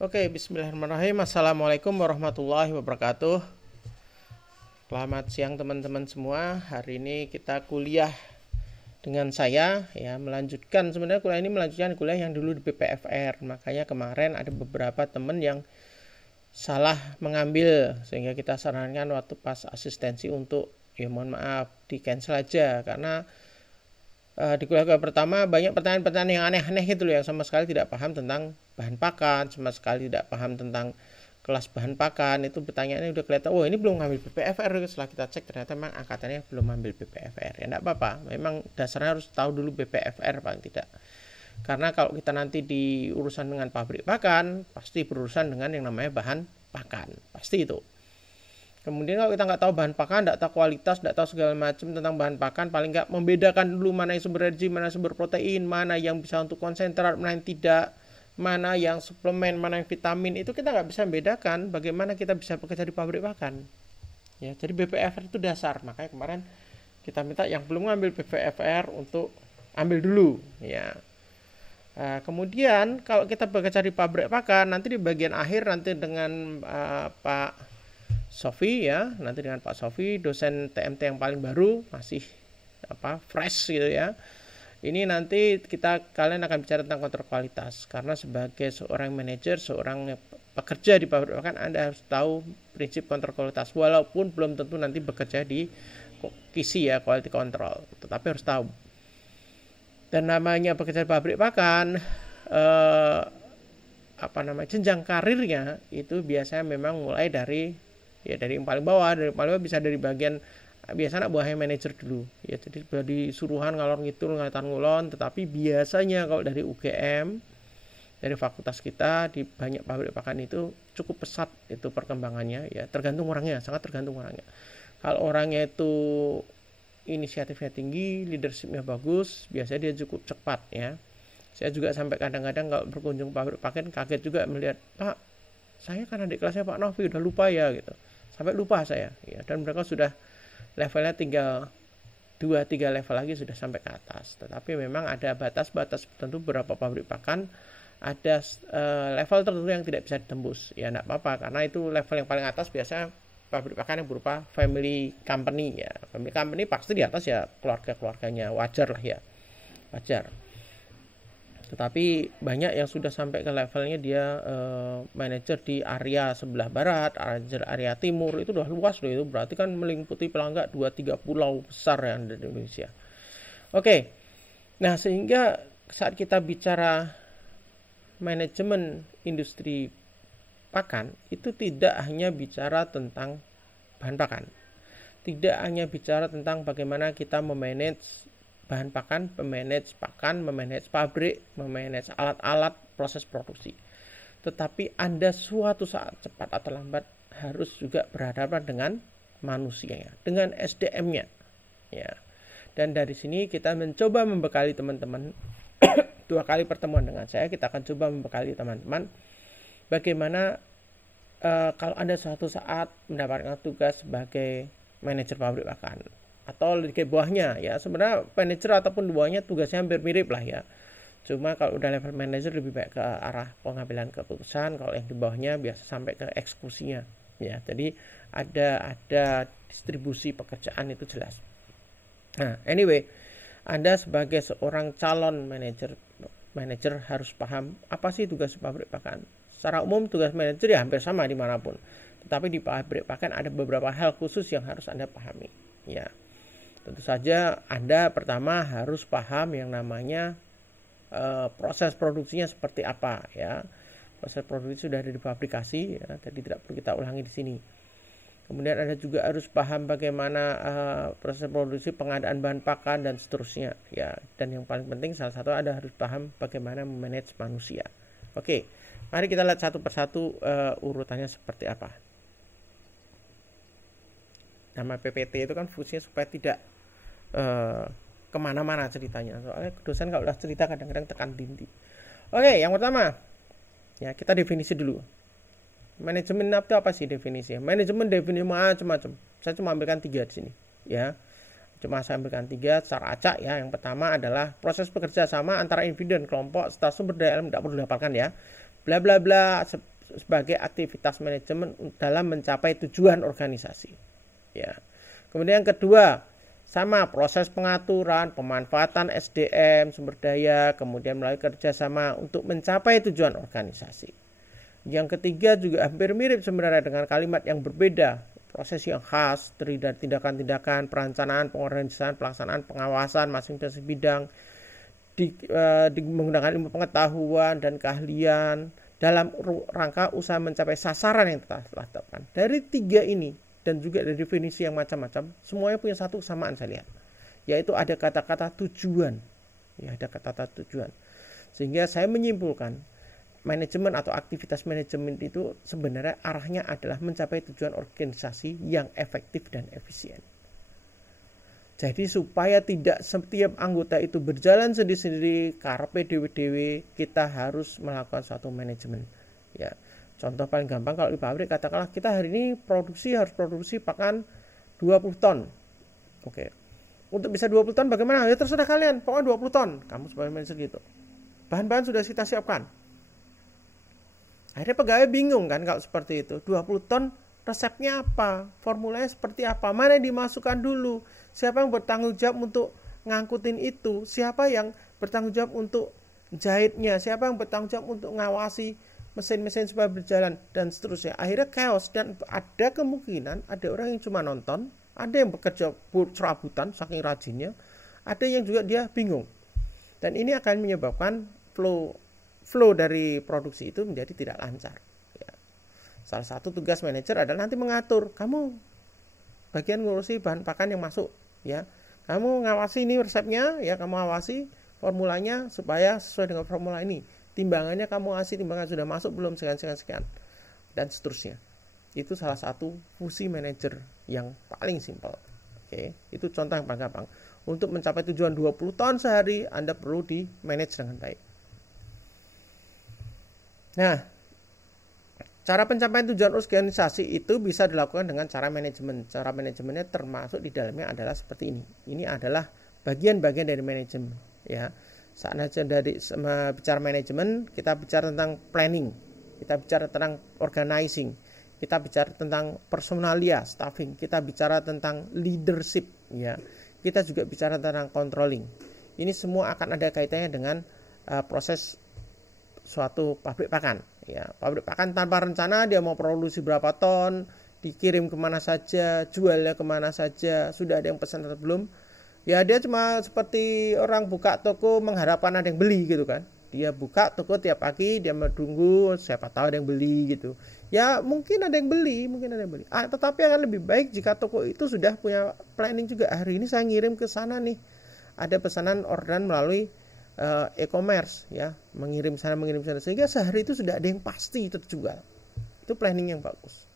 Oke, bismillahirrahmanirrahim. Assalamualaikum warahmatullahi wabarakatuh. Selamat siang teman-teman semua. Hari ini kita kuliah dengan saya ya, sebenarnya kuliah ini melanjutkan kuliah yang dulu di BPFR. Makanya kemarin ada beberapa teman yang salah mengambil, sehingga kita sarankan waktu pas asistensi untuk ya mohon maaf di cancel aja, karena di kuliah pertama banyak pertanyaan-pertanyaan yang aneh-aneh gitu loh, yang sama sekali tidak paham tentang bahan pakan, sama sekali tidak paham tentang kelas bahan pakan. Itu pertanyaannya udah kelihatan, oh ini belum ngambil BPFR. Setelah kita cek ternyata memang angkatannya belum ngambil BPFR. Ya enggak apa-apa, memang dasarnya harus tahu dulu BPFR paling tidak. Karena kalau kita nanti di urusan dengan pabrik pakan, pasti berurusan dengan yang namanya bahan pakan, pasti itu. Kemudian kalau kita nggak tahu bahan pakan, nggak tahu kualitas, nggak tahu segala macam tentang bahan pakan, paling nggak membedakan dulu mana yang sumber energi, mana sumber protein, mana yang bisa untuk konsentrat, mana yang tidak, mana yang suplemen, mana yang vitamin, itu kita nggak bisa membedakan. Bagaimana kita bisa bekerja di pabrik pakan? Ya, jadi BPFR itu dasar. Makanya kemarin kita minta yang belum ngambil BPFR untuk ambil dulu. Ya. Kemudian kalau kita bekerja di pabrik pakan, nanti di bagian akhir nanti dengan Pak Sofi ya, nanti dengan Pak Sofi, dosen TMT yang paling baru, masih fresh gitu ya. Ini nanti kalian akan bicara tentang kontrol kualitas, karena sebagai seorang manajer, seorang pekerja di pabrik pakan, Anda harus tahu prinsip kontrol kualitas, walaupun belum tentu nanti bekerja di QC ya, quality control, tetapi harus tahu. Dan namanya bekerja di pabrik pakan, jenjang karirnya itu biasanya memang mulai dari yang paling bawah. Dari paling bawah bisa dari bagian biasa anak buahnya manajer dulu ya, jadi dari suruhan ngalor ngidul ngatan ngulon. Tetapi biasanya kalau dari UGM, dari fakultas kita, di banyak pabrik pakan itu cukup pesat itu perkembangannya ya, tergantung orangnya, sangat tergantung orangnya. Kalau orangnya itu inisiatifnya tinggi, leadershipnya bagus, biasanya dia cukup cepat ya. Saya juga sampai kadang-kadang kalau berkunjung pabrik pakan kaget juga melihat, Pak, saya kan adik kelasnya Pak Novi, udah lupa ya gitu, sampai lupa saya ya. Dan mereka sudah levelnya tinggal 2-3 level lagi sudah sampai ke atas. Tetapi memang ada batas-batas tertentu, beberapa pabrik pakan ada level tertentu yang tidak bisa ditembus ya, enggak apa-apa, karena itu level yang paling atas biasa pabrik pakan yang berupa family company ya. Family company pasti di atas ya, keluarga-keluarganya, wajar lah ya, wajar. Tetapi banyak yang sudah sampai ke levelnya dia manajer di area sebelah barat, area timur, itu udah luas loh. Itu berarti kan meliputi pelanggan 2-3 pulau besar yang ada di Indonesia. Oke, nah sehingga saat kita bicara manajemen industri pakan, itu tidak hanya bicara tentang bahan pakan, tidak hanya bicara tentang bagaimana kita memanage bahan pakan, memanage pabrik, memanage alat-alat proses produksi. Tetapi Anda suatu saat cepat atau lambat harus juga berhadapan dengan manusianya, dengan SDM-nya. Ya. Dan dari sini kita mencoba membekali teman-teman 2 kali pertemuan dengan saya, kita akan coba membekali teman-teman bagaimana kalau Anda suatu saat mendapatkan tugas sebagai manajer pabrik pakan atau di bawahnya ya. Sebenarnya manajer ataupun di bawahnya tugasnya hampir mirip lah ya, cuma kalau udah level manajer lebih baik ke arah pengambilan keputusan, kalau yang di bawahnya biasa sampai ke eksekusinya ya. Jadi ada distribusi pekerjaan itu jelas. Nah anyway, Anda sebagai seorang calon manajer harus paham apa sih tugas pabrik pakan. Secara umum tugas manajer ya hampir sama dimanapun, tetapi di pabrik pakan ada beberapa hal khusus yang harus Anda pahami ya. Tentu saja Anda pertama harus paham yang namanya proses produksinya seperti apa ya. Proses produksi sudah ada di publikasi ya, jadi tidak perlu kita ulangi di sini. Kemudian Anda juga harus paham bagaimana proses produksi, pengadaan bahan pakan dan seterusnya ya. Dan yang paling penting salah satu Anda harus paham bagaimana memanage manusia. Oke, mari kita lihat satu persatu urutannya seperti apa. Nama PPT itu kan fungsinya supaya tidak kemana-mana ceritanya. Soalnya dosen kalau udah cerita kadang-kadang tekan dinding. Oke, yang pertama ya, kita definisi dulu. Manajemen itu apa sih definisinya? Manajemen definisi macam-macam. Saya cuma ambilkan 3 di sini ya. Cuma saya ambilkan 3 secara acak ya. Yang pertama adalah proses bekerja sama antara individu dan kelompok serta sumber daya alam, tidak perlu dihafalkan ya. Bla bla bla sebagai aktivitas manajemen dalam mencapai tujuan organisasi. Ya. Kemudian yang kedua, sama proses pengaturan, pemanfaatan SDM, sumber daya, kemudian melalui kerjasama untuk mencapai tujuan organisasi. Yang ketiga juga hampir mirip sebenarnya dengan kalimat yang berbeda, proses yang khas terdiri dari tindakan-tindakan, perencanaan, pengorganisasian, pelaksanaan, pengawasan masing-masing bidang, menggunakan ilmu pengetahuan dan keahlian dalam rangka usaha mencapai sasaran yang telah ditetapkan. Dari tiga ini dan juga dari definisi yang macam-macam, semuanya punya satu kesamaan saya lihat, yaitu ada kata-kata tujuan. Ya, ada kata-kata tujuan. Sehingga saya menyimpulkan manajemen atau aktivitas manajemen itu sebenarnya arahnya adalah mencapai tujuan organisasi yang efektif dan efisien. Jadi supaya tidak setiap anggota itu berjalan sendiri-sendiri, karepe dewe-dewe, kita harus melakukan suatu manajemen. Ya, contoh paling gampang kalau di pabrik, katakanlah kita hari ini harus produksi pakan 20 ton. Oke. Untuk bisa 20 ton bagaimana? Ya terserah kalian, pokoknya 20 ton. Kamu sebagai manajer gitu. Bahan-bahan sudah kita siapkan. Akhirnya pegawai bingung kan kalau seperti itu. 20 ton resepnya apa? Formulanya seperti apa? Mana yang dimasukkan dulu? Siapa yang bertanggung jawab untuk ngangkutin itu? Siapa yang bertanggung jawab untuk jahitnya? Siapa yang bertanggung jawab untuk ngawasi mesin-mesin supaya berjalan? Dan seterusnya. Akhirnya chaos dan ada kemungkinan ada orang yang cuma nonton, ada yang bekerja serabutan saking rajinnya, ada yang juga dia bingung. Dan ini akan menyebabkan flow dari produksi itu menjadi tidak lancar. Ya. Salah satu tugas manajer adalah nanti mengatur, kamu bagian ngurusi bahan pakan yang masuk, ya. Kamu ngawasi ini resepnya, ya, kamu awasi formulanya supaya sesuai dengan formula ini. Timbangannya kamu awasi, timbangan sudah masuk belum, sekian dan seterusnya. Itu salah satu fungsi manajer yang paling simpel. Oke, itu contoh yang paling gampang. Untuk mencapai tujuan 20 ton sehari, Anda perlu di manage dengan baik. Nah, cara pencapaian tujuan organisasi itu bisa dilakukan dengan cara manajemen. Cara manajemennya termasuk di dalamnya adalah seperti ini. Ini adalah bagian-bagian dari manajemen. Ya, saat dari bicara manajemen, kita bicara tentang planning, kita bicara tentang organizing, kita bicara tentang personalia, staffing, kita bicara tentang leadership, ya. Kita juga bicara tentang controlling. Ini semua akan ada kaitannya dengan proses suatu pabrik pakan, ya. Pabrik pakan tanpa rencana dia mau produksi berapa ton, dikirim kemana saja, jualnya kemana saja, sudah ada yang pesan atau belum, ya dia cuma seperti orang buka toko mengharapkan ada yang beli gitu kan. Dia buka toko tiap pagi, dia menunggu siapa tahu ada yang beli gitu. Ya mungkin ada yang beli, tetapi akan lebih baik jika toko itu sudah punya planning juga. Hari ini saya ngirim ke sana nih, ada pesanan orderan melalui e-commerce, ya, mengirim sana sehingga sehari itu sudah ada yang pasti terjual. Itu planning yang bagus.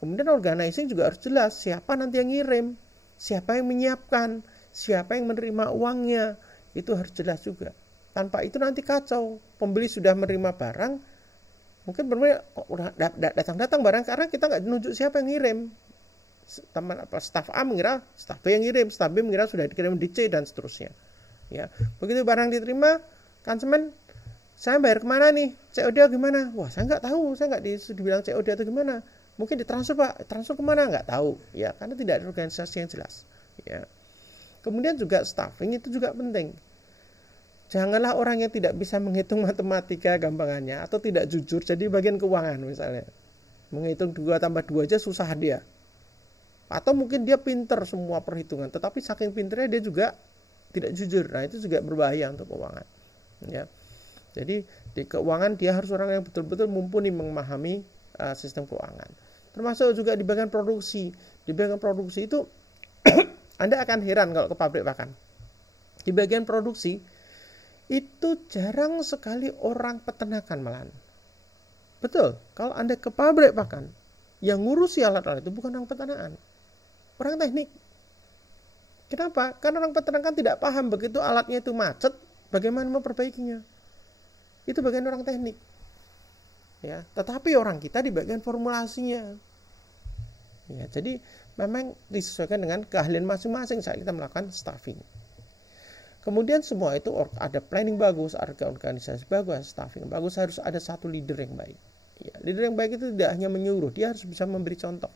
Kemudian organizing juga harus jelas siapa nanti yang ngirim, siapa yang menyiapkan, siapa yang menerima uangnya, itu harus jelas juga. Tanpa itu nanti kacau. Pembeli sudah menerima barang, mungkin benar udah datang barang karena kita nggak nunjuk siapa yang ngirim. Staf A mengira staf B yang ngirim, staf B mengira sudah dikirim di C dan seterusnya. Ya, begitu barang diterima, konsumen, saya bayar kemana nih? COD gimana? Wah, saya nggak tahu, saya nggak dibilang COD atau gimana. Mungkin ditransfer Pak, transfer kemana? Nggak tahu, ya, karena tidak ada organisasi yang jelas. Ya. Kemudian juga staffing itu juga penting. Janganlah orang yang tidak bisa menghitung matematika gampangannya atau tidak jujur jadi bagian keuangan misalnya. Menghitung 2 tambah 2 aja susah dia. Atau mungkin dia pinter semua perhitungan, tetapi saking pinternya dia juga tidak jujur. Nah, itu juga berbahaya untuk keuangan. Ya. Jadi di keuangan dia harus orang yang betul-betul mumpuni memahami sistem keuangan. Termasuk juga di bagian produksi. Di bagian produksi itu Anda akan heran kalau ke pabrik pakan. Di bagian produksi itu jarang sekali orang peternakan malahan. Betul, kalau Anda ke pabrik pakan, yang ngurusi alat-alat itu bukan orang peternakan, orang teknik. Kenapa? Karena orang peternakan tidak paham begitu alatnya itu macet, bagaimana memperbaikinya. Itu bagian orang teknik. Ya, tetapi orang kita di bagian formulasinya. Ya, jadi memang disesuaikan dengan keahlian masing-masing saat kita melakukan staffing. Kemudian semua itu ada planning bagus, ada organisasi bagus, staffing bagus, harus ada satu leader yang baik. Ya, Leader yang baik itu tidak hanya menyuruh, dia harus bisa memberi contoh.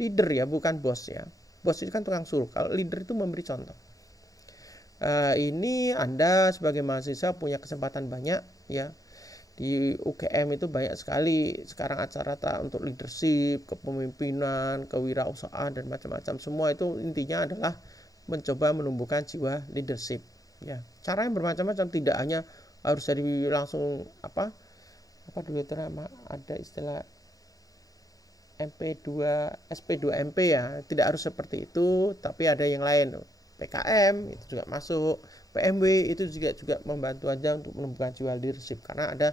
Leader ya, bukan bos ya. Bos itu kan tukang suruh. Kalau leader itu memberi contoh. Ini Anda sebagai mahasiswa punya kesempatan banyak ya. Di UGM itu banyak sekali sekarang acara untuk leadership, kepemimpinan, kewirausahaan dan macam-macam. Semua itu intinya adalah mencoba menumbuhkan jiwa leadership ya. Cara yang bermacam-macam, tidak hanya harus dari langsung apa dulu itu ada istilah MP2 SP2MP ya, tidak harus seperti itu, tapi ada yang lain. PKM itu juga masuk, PMW itu juga membantu aja untuk menumbuhkan jiwa leadership, karena ada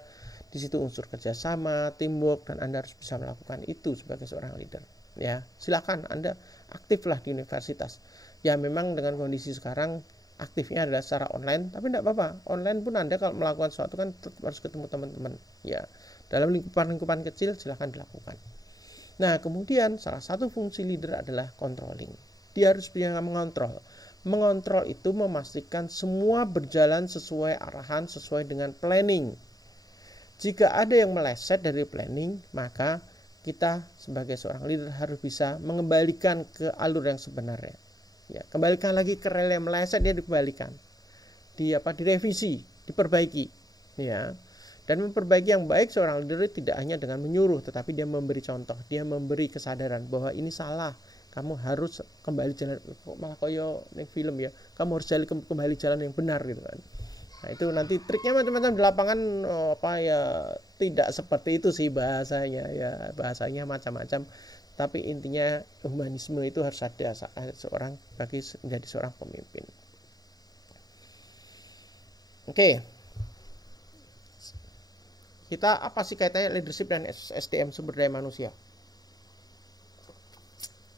di situ unsur kerjasama, teamwork, dan Anda harus bisa melakukan itu sebagai seorang leader ya. Silakan Anda aktiflah di universitas ya. Memang dengan kondisi sekarang aktifnya adalah secara online, tapi tidak apa-apa, online pun Anda kalau melakukan sesuatu kan tetap harus ketemu teman-teman ya. Dalam lingkupan kecil silakan dilakukan. Nah, kemudian salah satu fungsi leader adalah controlling. Dia harus bisa mengontrol. Mengontrol itu memastikan semua berjalan sesuai arahan, sesuai dengan planning. Jika ada yang meleset dari planning, maka kita sebagai seorang leader harus bisa mengembalikan ke alur yang sebenarnya. Ya, kembalikan lagi ke rel yang meleset, dia dikembalikan. Direvisi, diperbaiki. Ya. Dan memperbaiki yang baik seorang leader tidak hanya dengan menyuruh, tetapi dia memberi contoh, dia memberi kesadaran bahwa ini salah. Kamu harus kembali jalan, malah koyo ning film ya, kamu harus kembali jalan yang benar gitu kan. Nah, itu nanti triknya macam-macam di lapangan tidak seperti itu sih bahasanya ya, bahasanya macam-macam, tapi intinya humanisme itu harus ada seorang bagi menjadi seorang pemimpin. Oke. Kita apa sih kaitannya leadership dan SDM, sumber daya manusia?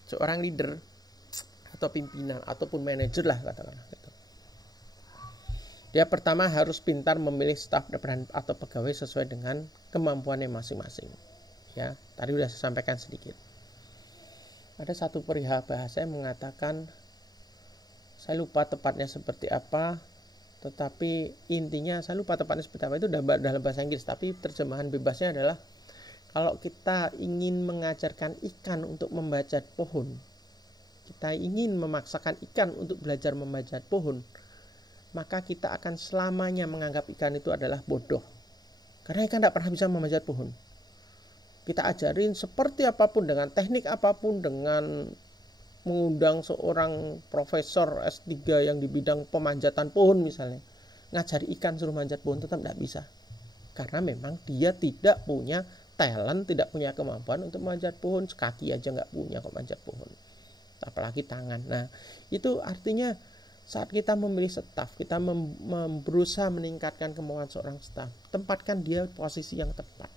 Seorang leader atau pimpinan ataupun manajer lah katakanlah gitu. Dia pertama harus pintar memilih staf atau pegawai sesuai dengan kemampuannya masing-masing. Ya, tadi sudah saya sampaikan sedikit. Ada satu peribahasa yang mengatakan, saya lupa tepatnya seperti apa, tetapi intinya saya lupa tepatnya seperti apa, itu dalam bahasa Inggris, tapi terjemahan bebasnya adalah, kalau kita ingin mengajarkan ikan untuk memanjat pohon, kita ingin memaksakan ikan untuk belajar memanjat pohon, maka kita akan selamanya menganggap ikan itu adalah bodoh. Karena ikan tidak pernah bisa memanjat pohon. Kita ajarin seperti apapun, dengan teknik apapun, dengan mengundang seorang profesor S3 yang di bidang pemanjatan pohon misalnya, ngajari ikan suruh manjat pohon tetap tidak bisa. Karena memang dia tidak punya talent, tidak punya kemampuan untuk manjat pohon, kaki aja nggak punya kok manjat pohon, apalagi tangan. Nah, itu artinya saat kita memilih staf, kita berusaha meningkatkan kemampuan seorang staf, tempatkan dia posisi yang tepat.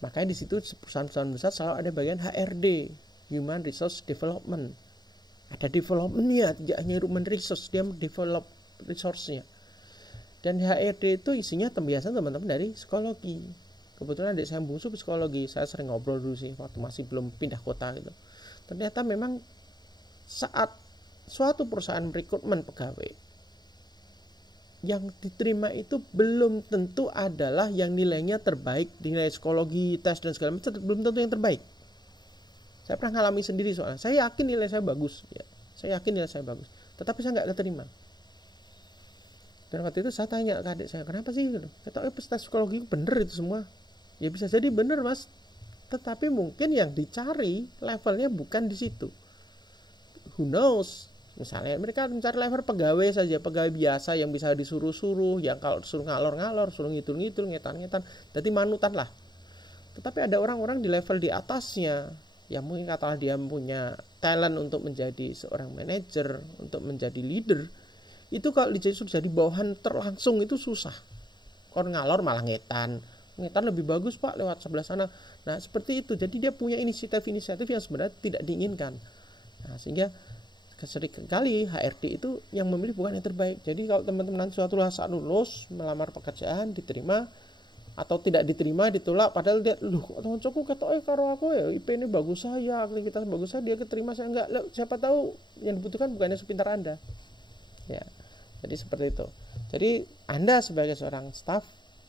Makanya di situ perusahaan-perusahaan besar selalu ada bagian HRD, Human Resource Development. Ada developmentnya, tidak hanya human resource, dia develop resource-nya. Dan HRD itu isinya biasanya teman-teman dari psikologi. Kebetulan adik saya bungsu psikologi, saya sering ngobrol dulu sih waktu masih belum pindah kota gitu. Ternyata memang saat suatu perusahaan rekrutmen pegawai, yang diterima itu belum tentu adalah yang nilainya terbaik, nilai psikologi, tes dan segala macam, belum tentu yang terbaik. Saya pernah ngalami sendiri soalnya. Saya yakin nilai saya bagus, ya. Saya yakin nilai saya bagus, tetapi saya nggak keterima. Dan waktu itu saya tanya ke adik saya, kenapa sih? Kata, tes psikologi bener itu semua. Ya bisa jadi bener mas, tetapi mungkin yang dicari levelnya bukan di situ. Who knows? Misalnya mereka mencari level pegawai saja, pegawai biasa yang bisa disuruh-suruh, yang kalau suruh ngalor-ngalor, suruh ngitul-ngitul, ngetan-ngetan, jadi manutan lah. Tetapi ada orang-orang di level di atasnya, yang mungkin katakanlah dia punya talent untuk menjadi seorang manajer, untuk menjadi leader, itu kalau sudah di bawahan terlangsung itu susah. Kalau ngalor malah ngetan lebih bagus pak lewat sebelah sana. Nah seperti itu, jadi dia punya inisiatif yang sebenarnya tidak diinginkan. Nah sehingga seringkali HRD itu yang memilih bukan yang terbaik. Jadi kalau teman-teman nanti suatu saat lulus melamar pekerjaan, diterima atau tidak diterima, ditolak, padahal dia, teman-temanku kata karo aku ya IP ini bagus saya, aktivitas bagus saya, dia keterima saya enggak. Siapa tahu yang dibutuhkan bukannya sepintar Anda. Ya. Jadi seperti itu. Jadi Anda sebagai seorang staf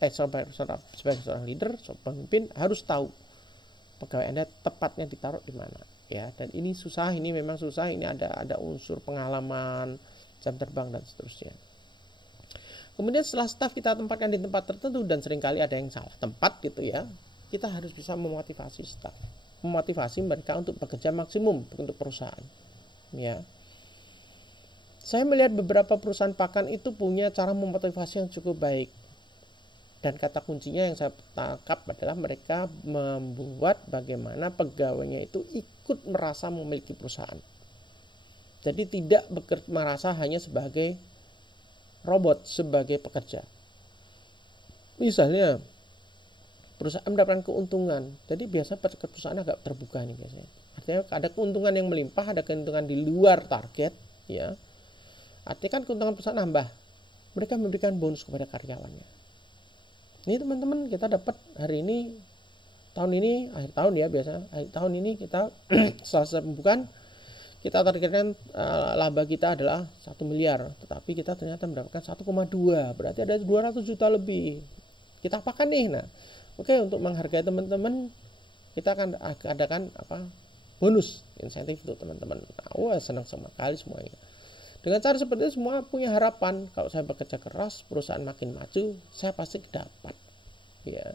sebagai seorang leader, seorang pemimpin harus tahu pegawai Anda tepatnya ditaruh di mana, ya. Dan ini susah, ini memang susah, ini ada unsur pengalaman, jam terbang dan seterusnya. Kemudian setelah staf kita tempatkan di tempat tertentu dan seringkali ada yang salah tempat gitu ya, kita harus bisa memotivasi staf, memotivasi mereka untuk bekerja maksimum untuk perusahaan, ya. Saya melihat beberapa perusahaan pakan itu punya cara memotivasi yang cukup baik. Dan kata kuncinya yang saya tangkap adalah mereka membuat bagaimana pegawainya itu ikut merasa memiliki perusahaan. Jadi tidak merasa hanya sebagai robot, sebagai pekerja. Misalnya perusahaan mendapatkan keuntungan, jadi biasa perusahaan agak terbuka nih biasanya. Artinya ada keuntungan yang melimpah, ada keuntungan di luar target, ya. Artinya kan keuntungan perusahaan nambah, mereka memberikan bonus kepada karyawannya. Ini teman-teman, kita dapat hari ini, tahun ini, akhir tahun ya biasa, akhir tahun ini kita selesai pembukaan, kita targetkan laba kita adalah 1 miliar, tetapi kita ternyata mendapatkan 1,2, berarti ada 200 juta lebih. Kita apakan nih? Nah, oke, untuk menghargai teman-teman, kita akan adakan bonus, insentif untuk teman-teman. Nah, senang sekali semuanya. Dengan cara seperti itu semua punya harapan, kalau saya bekerja keras, perusahaan makin maju, saya pasti dapat. Ya.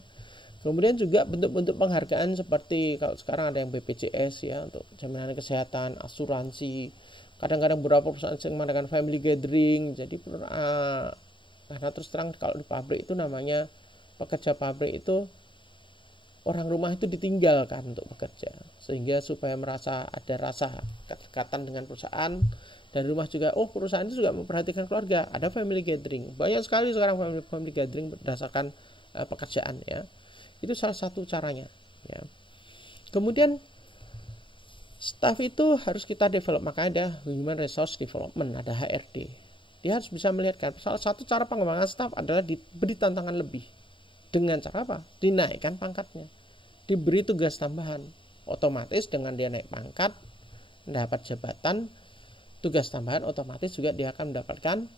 Kemudian juga bentuk-bentuk penghargaan seperti kalau sekarang ada yang BPJS ya untuk jaminan kesehatan, asuransi. Kadang-kadang beberapa perusahaan sering mengadakan family gathering. Jadi karena terus terang kalau di pabrik itu namanya pekerja pabrik itu orang rumah itu ditinggalkan untuk bekerja, sehingga supaya merasa ada rasa kedekatan dengan perusahaan. Dan rumah juga, perusahaan itu juga memperhatikan keluarga, ada family gathering. Banyak sekali sekarang family gathering berdasarkan pekerjaan ya. Itu salah satu caranya ya. Kemudian staff itu harus kita develop, makanya ada human resource development, ada HRD. Dia harus bisa melihatkan salah satu cara pengembangan staff adalah diberi tantangan lebih. Dengan cara apa? Dinaikkan pangkatnya, diberi tugas tambahan. Otomatis dengan dia naik pangkat, mendapat jabatan, tugas tambahan, otomatis juga dia akan mendapatkan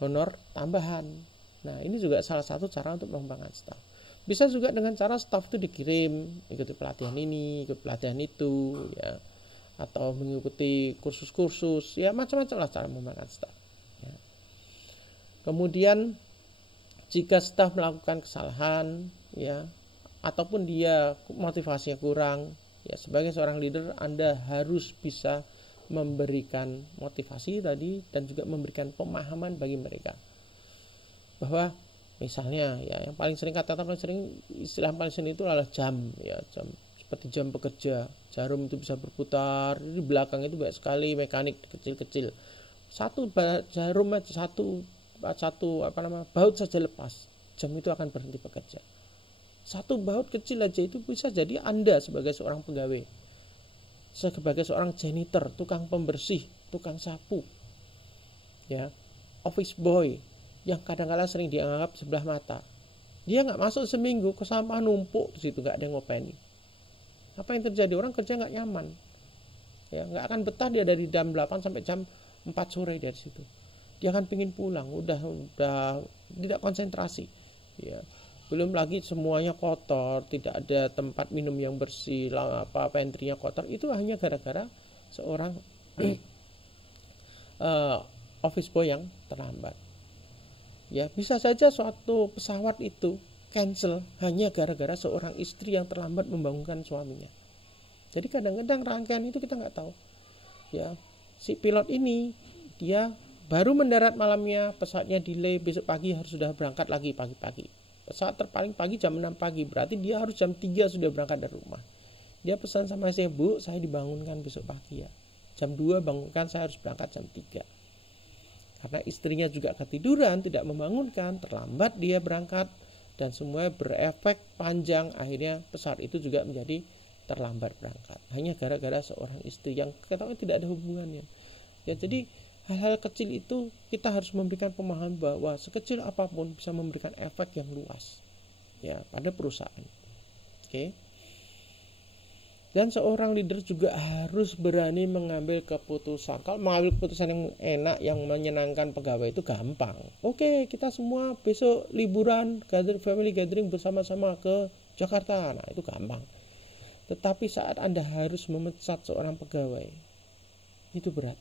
honor tambahan. Nah, ini juga salah satu cara untuk mengembangkan staf. Bisa juga dengan cara staf itu dikirim ikuti pelatihan ini, ikut pelatihan itu ya, atau mengikuti kursus-kursus ya, macam-macam lah cara mengembangkan staf ya. Kemudian jika staf melakukan kesalahan ya, ataupun dia motivasinya kurang ya, sebagai seorang leader Anda harus bisa memberikan motivasi tadi dan juga memberikan pemahaman bagi mereka bahwa misalnya ya, yang paling sering istilah paling sering itu adalah jam ya, jam seperti jam bekerja, jarum itu bisa berputar, di belakang itu banyak sekali mekanik kecil-kecil, satu jarum aja, satu baut saja lepas, jam itu akan berhenti bekerja. Satu baut kecil aja itu bisa jadi Anda sebagai seorang pegawai, sebagai seorang janitor, tukang pembersih, tukang sapu ya, office boy yang kadang-kadang sering dianggap sebelah mata, dia nggak masuk seminggu ke sampah numpuk di situ, nggak ada yang ngopeni. Apa yang terjadi? Orang kerja nggak nyaman ya, nggak akan betah dia dari jam 8 sampai jam 4 sore dari situ. Dia akan pingin pulang, udah tidak konsentrasi ya. Belum lagi semuanya kotor, tidak ada tempat minum yang bersih, pantry-nya kotor. Itu hanya gara-gara seorang office boy yang terlambat. Ya, bisa saja suatu pesawat itu cancel hanya gara-gara seorang istri yang terlambat membangunkan suaminya. Jadi kadang-kadang rangkaian itu kita nggak tahu. Ya, si pilot ini dia baru mendarat malamnya, pesawatnya delay, besok pagi harus sudah berangkat lagi pagi-pagi. Pesawat terpaling pagi jam 6 pagi, berarti dia harus jam 3 sudah berangkat dari rumah. Dia pesan sama saya, Bu, saya dibangunkan besok pagi ya. Jam 2 bangunkan, saya harus berangkat jam 3. Karena istrinya juga ketiduran, tidak membangunkan, terlambat dia berangkat, dan semua berefek panjang. Akhirnya pesawat itu juga menjadi terlambat berangkat. Hanya gara-gara seorang istri yang ketahuan tidak ada hubungannya. Ya, jadi hal-hal kecil itu kita harus memberikan pemahaman bahwa sekecil apapun bisa memberikan efek yang luas ya pada perusahaan. Oke. Dan seorang leader juga harus berani mengambil keputusan. Kalau mengambil keputusan yang enak, yang menyenangkan pegawai itu gampang. Oke, kita semua besok liburan, family gathering bersama-sama ke Jakarta. Nah, itu gampang. Tetapi saat Anda harus memecat seorang pegawai, itu berat.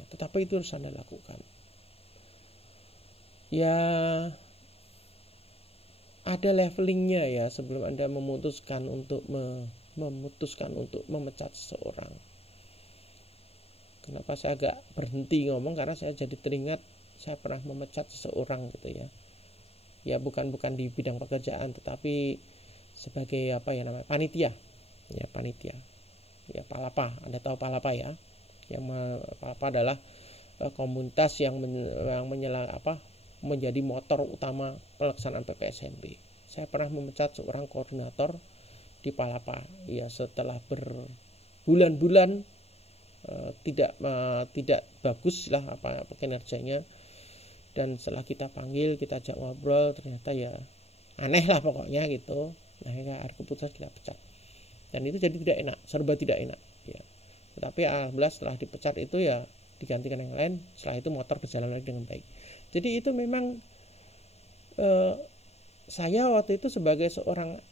Ya, tetapi itu harus Anda lakukan. Ya, ada levelingnya ya sebelum Anda memutuskan untuk memecat seseorang. Kenapa saya agak berhenti ngomong, karena saya jadi teringat saya pernah memecat seseorang gitu ya. Ya bukan di bidang pekerjaan, tetapi sebagai panitia. Ya panitia. Ya Palapa, Anda tahu Palapa ya. Yang Palapa adalah komunitas yang menjadi motor utama pelaksanaan PPSMB. Saya pernah memecat seorang koordinator di Palapa. Ya setelah berbulan-bulan tidak bagus lah kinerjanya, dan setelah kita panggil, kita ajak ngobrol, ternyata ya aneh lah pokoknya gitu. Nah, akhirnya keputusan kita pecat. Dan itu jadi tidak enak, serba tidak enak ya. Tetapi alhamdulillah setelah dipecat itu ya digantikan yang lain. Setelah itu motor berjalan lagi dengan baik. Jadi itu memang saya waktu itu sebagai seorang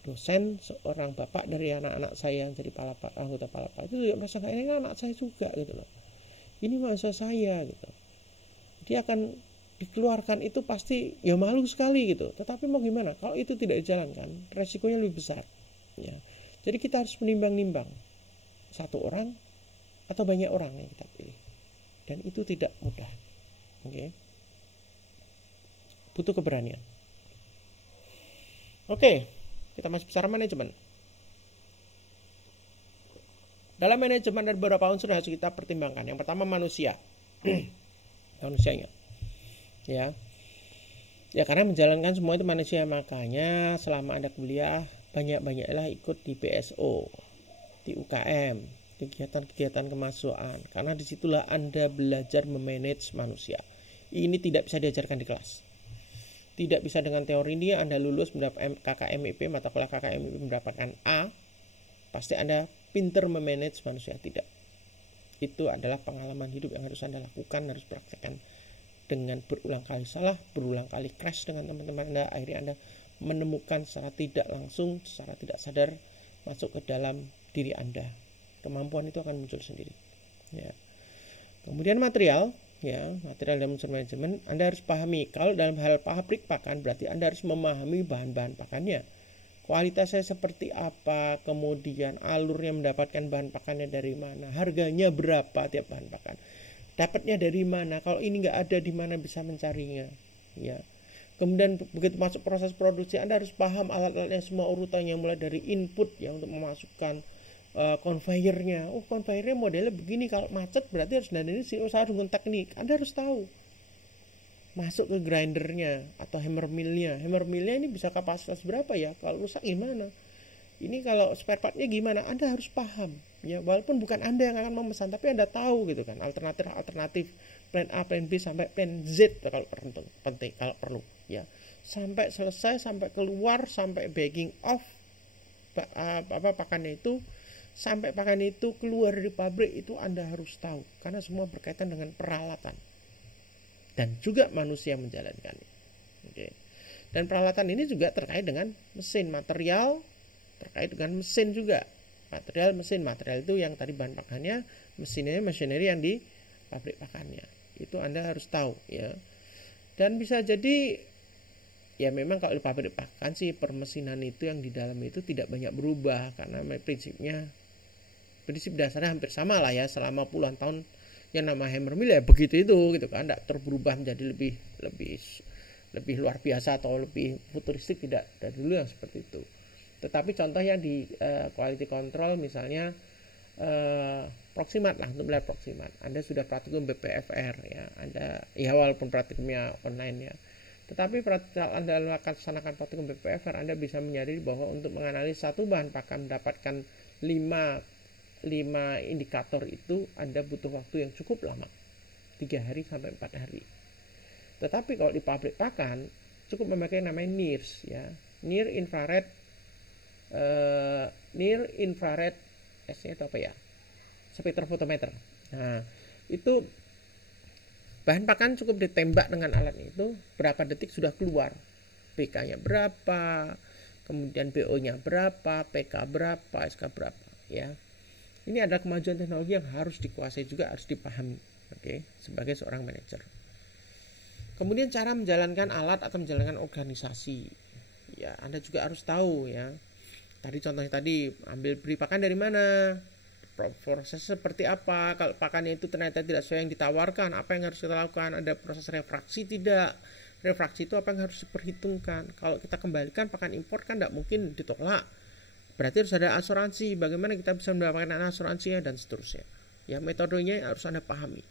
dosen, seorang bapak dari anak-anak saya yang jadi anggota Palapa, itu juga merasa ini anak saya juga gitu loh. Ini masa saya gitu. Dia akan dikeluarkan itu pasti ya malu sekali gitu. Tetapi mau gimana? Kalau itu tidak dijalankan, resikonya lebih besar. Ya. Jadi kita harus menimbang-nimbang satu orang atau banyak orang yang kita pilih. Dan itu tidak mudah. Oke. Butuh keberanian. Oke, kita masih bicara manajemen. Dalam manajemen ada beberapa unsur yang harus kita pertimbangkan. Yang pertama manusia. Manusianya. Ya. Ya karena menjalankan semua itu manusia, makanya selama Anda kuliah banyak-banyaklah ikut di PSO, di UKM, kegiatan-kegiatan kemahasiswaan, karena disitulah Anda belajar memanage manusia. Ini tidak bisa diajarkan di kelas. Tidak bisa dengan teori ini Anda lulus mendapat KKMIP, mata kuliah KKMIP mendapatkan A, pasti Anda pinter memanage manusia. Tidak. Itu adalah pengalaman hidup yang harus Anda lakukan, harus praktekkan dengan berulang kali salah, berulang kali crash dengan teman-teman Anda. Akhirnya Anda menemukan secara tidak langsung, secara tidak sadar masuk ke dalam diri Anda. Kemampuan itu akan muncul sendiri. Ya. Kemudian material. Ya, material dalam unsur manajemen Anda harus pahami. Kalau dalam hal pabrik pakan berarti Anda harus memahami bahan-bahan pakannya. Kualitasnya seperti apa, kemudian alurnya mendapatkan bahan pakannya dari mana, harganya berapa tiap bahan pakan, dapatnya dari mana, kalau ini nggak ada di mana bisa mencarinya. Ya. Kemudian begitu masuk proses produksi Anda harus paham alat-alatnya, semua urutannya mulai dari input ya untuk memasukkan conveyornya. Conveyornya modelnya begini, kalau macet berarti harus dan ini saya harus kontak ini. Anda harus tahu. Masuk ke grindernya atau hammer millnya. Hammer millnya ini bisa kapasitas berapa ya? Kalau rusak gimana? Ini kalau spare partnya gimana? Anda harus paham. Ya, walaupun bukan Anda yang akan memesan, tapi Anda tahu gitu kan. Alternatif plan A, plan B sampai plan Z kalau penting kalau perlu. Ya, sampai selesai, sampai keluar, sampai bagging off pakannya itu. Sampai pakan itu keluar dari pabrik itu Anda harus tahu, karena semua berkaitan dengan peralatan dan juga manusia menjalankannya. Oke. Dan peralatan ini juga terkait dengan mesin, material terkait dengan mesin juga. Material itu yang tadi bahan pakannya, machinery yang di pabrik pakannya. Itu Anda harus tahu ya. Dan bisa jadi ya memang kalau di pabrik pakan sih permesinan itu yang di dalam itu tidak banyak berubah, karena prinsip dasarnya hampir sama lah ya selama puluhan tahun. Yang nama hammer mill ya begitu itu gitu kan, tidak terberubah menjadi lebih luar biasa atau lebih futuristik, tidak dari dulu yang seperti itu. Tetapi contoh yang di quality control misalnya Proximat lah, untuk melihat Proximat Anda sudah praktikum BPFR ya, Anda ya walaupun praktikumnya online ya, tetapi kalau Anda laksanakan praktikum BPFR Anda bisa menyadari bahwa untuk menganalisis satu bahan pakan mendapatkan 5 indikator itu Anda butuh waktu yang cukup lama, 3 hari sampai 4 hari. Tetapi kalau di pabrik pakan cukup memakai namanya NIRS ya, Near Infrared near infrared itu apa ya, spektrofotometer. Nah itu bahan pakan cukup ditembak dengan alat itu, berapa detik sudah keluar, PK-nya berapa, kemudian BO-nya berapa, PK berapa, SK berapa, ya. Ini adalah kemajuan teknologi yang harus dikuasai juga, harus dipahami, oke, sebagai seorang manajer. Kemudian cara menjalankan alat atau menjalankan organisasi, ya, Anda juga harus tahu, ya. Tadi contohnya tadi, ambil beli pakan dari mana, proses seperti apa, kalau pakannya itu ternyata tidak sesuai yang ditawarkan, apa yang harus kita lakukan, ada proses refraksi tidak, refraksi itu apa yang harus diperhitungkan, kalau kita kembalikan pakan impor kan tidak mungkin ditolak, berarti harus ada asuransi, bagaimana kita bisa mendapatkan asuransinya dan seterusnya, ya, metodenya harus Anda pahami.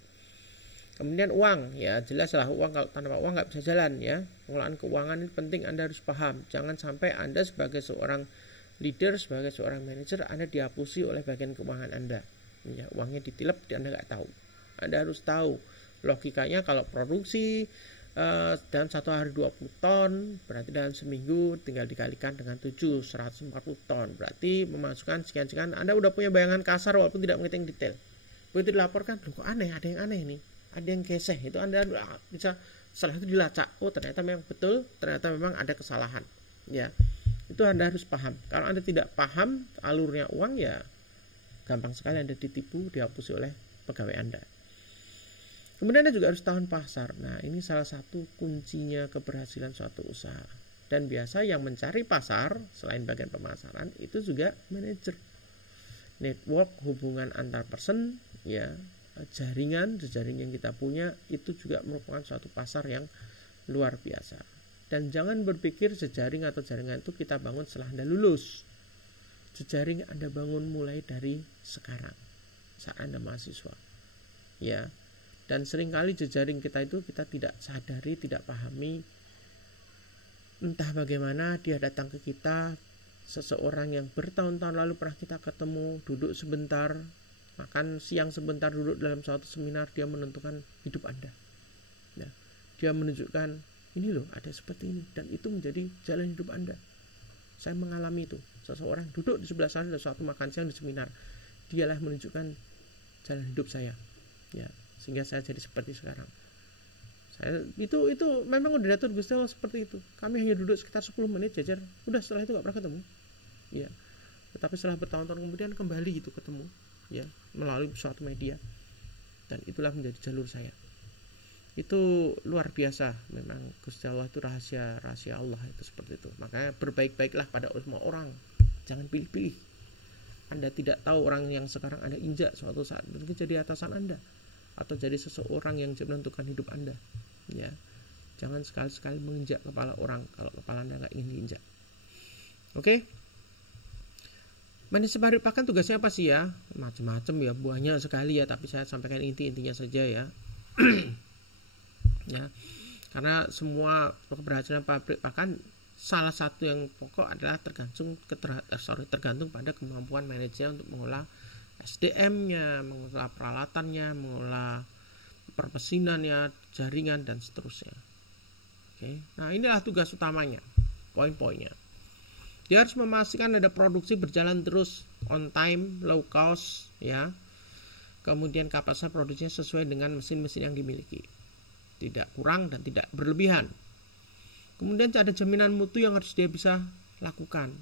Kemudian uang, ya jelas lah, uang kalau tanpa uang nggak bisa jalan, ya, pengelolaan keuangan ini penting, Anda harus paham, jangan sampai Anda sebagai seorang leader, sebagai seorang manajer, Anda dihapusi oleh bagian keuangan Anda, ya, uangnya ditilep, Anda nggak tahu. Anda harus tahu logikanya, kalau produksi dalam satu hari 20 ton, berarti dalam seminggu tinggal dikalikan dengan 7, 140 ton, berarti memasukkan sekian-sekian. Anda udah punya bayangan kasar walaupun tidak menghitung detail. Begitu dilaporkan, loh kok aneh, ada yang aneh nih, ada yang geseh, itu Anda bisa setelah itu dilacak, oh ternyata memang betul, ternyata memang ada kesalahan, ya. Itu Anda harus paham. Kalau Anda tidak paham alurnya uang, ya gampang sekali Anda ditipu, dihapusi oleh pegawai Anda. Kemudian Anda juga harus tahu pasar. Nah, ini salah satu kuncinya keberhasilan suatu usaha. Dan biasa yang mencari pasar selain bagian pemasaran itu juga manajer. Network, hubungan antar person, ya, jaringan yang kita punya itu juga merupakan suatu pasar yang luar biasa. Dan jangan berpikir jejaring atau jaringan itu kita bangun setelah Anda lulus. Jejaring Anda bangun mulai dari sekarang, saat Anda mahasiswa, ya. Dan seringkali jejaring kita itu kita tidak sadari, tidak pahami. Entah bagaimana dia datang ke kita, seseorang yang bertahun-tahun lalu pernah kita ketemu, duduk sebentar, makan siang sebentar, duduk dalam suatu seminar, dia menentukan hidup Anda, ya. Dia menunjukkan, ini loh ada seperti ini, dan itu menjadi jalan hidup Anda. Saya mengalami itu, seseorang duduk di sebelah sana dalam suatu makan siang di seminar, dialah menunjukkan jalan hidup saya, ya, sehingga saya jadi seperti sekarang. Saya itu memang udah diatur Gusti Allah seperti itu. Kami hanya duduk sekitar 10 menit jajar, udah setelah itu gak pernah ketemu, ya. Tetapi setelah bertahun-tahun kemudian kembali itu ketemu, ya, melalui suatu media, dan itulah menjadi jalur saya. Itu luar biasa, memang Gusti Allah itu rahasia Allah itu seperti itu. Makanya berbaik-baiklah pada semua orang, jangan pilih-pilih. Anda tidak tahu orang yang sekarang Anda injak suatu saat mungkin jadi atasan Anda, atau jadi seseorang yang menentukan hidup Anda, ya. Jangan sekali-sekali menginjak kepala orang kalau kepala Anda nggak ingin diinjak. Oke. Manajemen pakan tugasnya apa sih, ya? Macam-macam, ya, banyak sekali, ya, tapi saya sampaikan intinya saja, ya. Ya, karena semua keberhasilan pabrik pakan salah satu yang pokok adalah tergantung pada kemampuan manajer untuk mengolah SDM-nya, mengolah peralatannya, mengolah permesinannya, jaringan dan seterusnya. Oke. Nah, inilah tugas utamanya, poin-poinnya. Dia harus memastikan ada produksi berjalan terus, on time, low cost, ya. Kemudian kapasitas produksinya sesuai dengan mesin-mesin yang dimiliki, tidak kurang dan tidak berlebihan. Kemudian ada jaminan mutu yang harus dia bisa lakukan,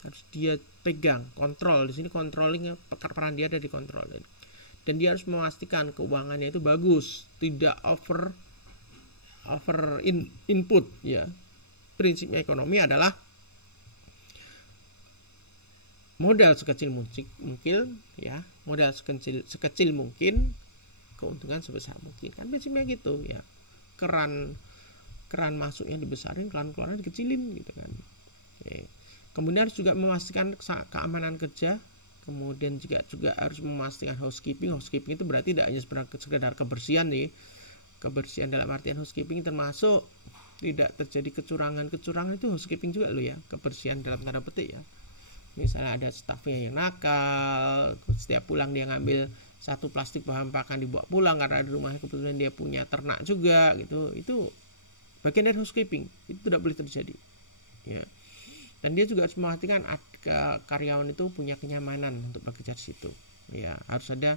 harus dia pegang, kontrol. Di sini controllingnya, peran dia ada di kontrol. Dan dia harus memastikan keuangannya itu bagus, tidak over input, ya. Prinsipnya ekonomi adalah modal sekecil mungkin, ya, modal sekecil mungkin, keuntungan sebesar mungkin, kan prinsipnya gitu, ya. Keran masuknya dibesarin, keran keluarnya dikecilin, gitu kan. Oke. Kemudian harus juga memastikan keamanan kerja. Kemudian juga harus memastikan housekeeping. Housekeeping itu berarti tidak hanya sekedar kebersihan nih. Kebersihan dalam artian housekeeping termasuk tidak terjadi kecurangan itu housekeeping juga loh, ya. Kebersihan dalam tanda petik, ya. Misalnya ada stafnya yang nakal, setiap pulang dia ngambil satu plastik bahan pakan dibawa pulang karena di rumah kebetulan dia punya ternak juga, gitu. Itu bagian dari housekeeping, itu tidak boleh terjadi, ya. Dan dia juga harus memastikan karyawan itu punya kenyamanan untuk bekerja di situ. Ya, harus ada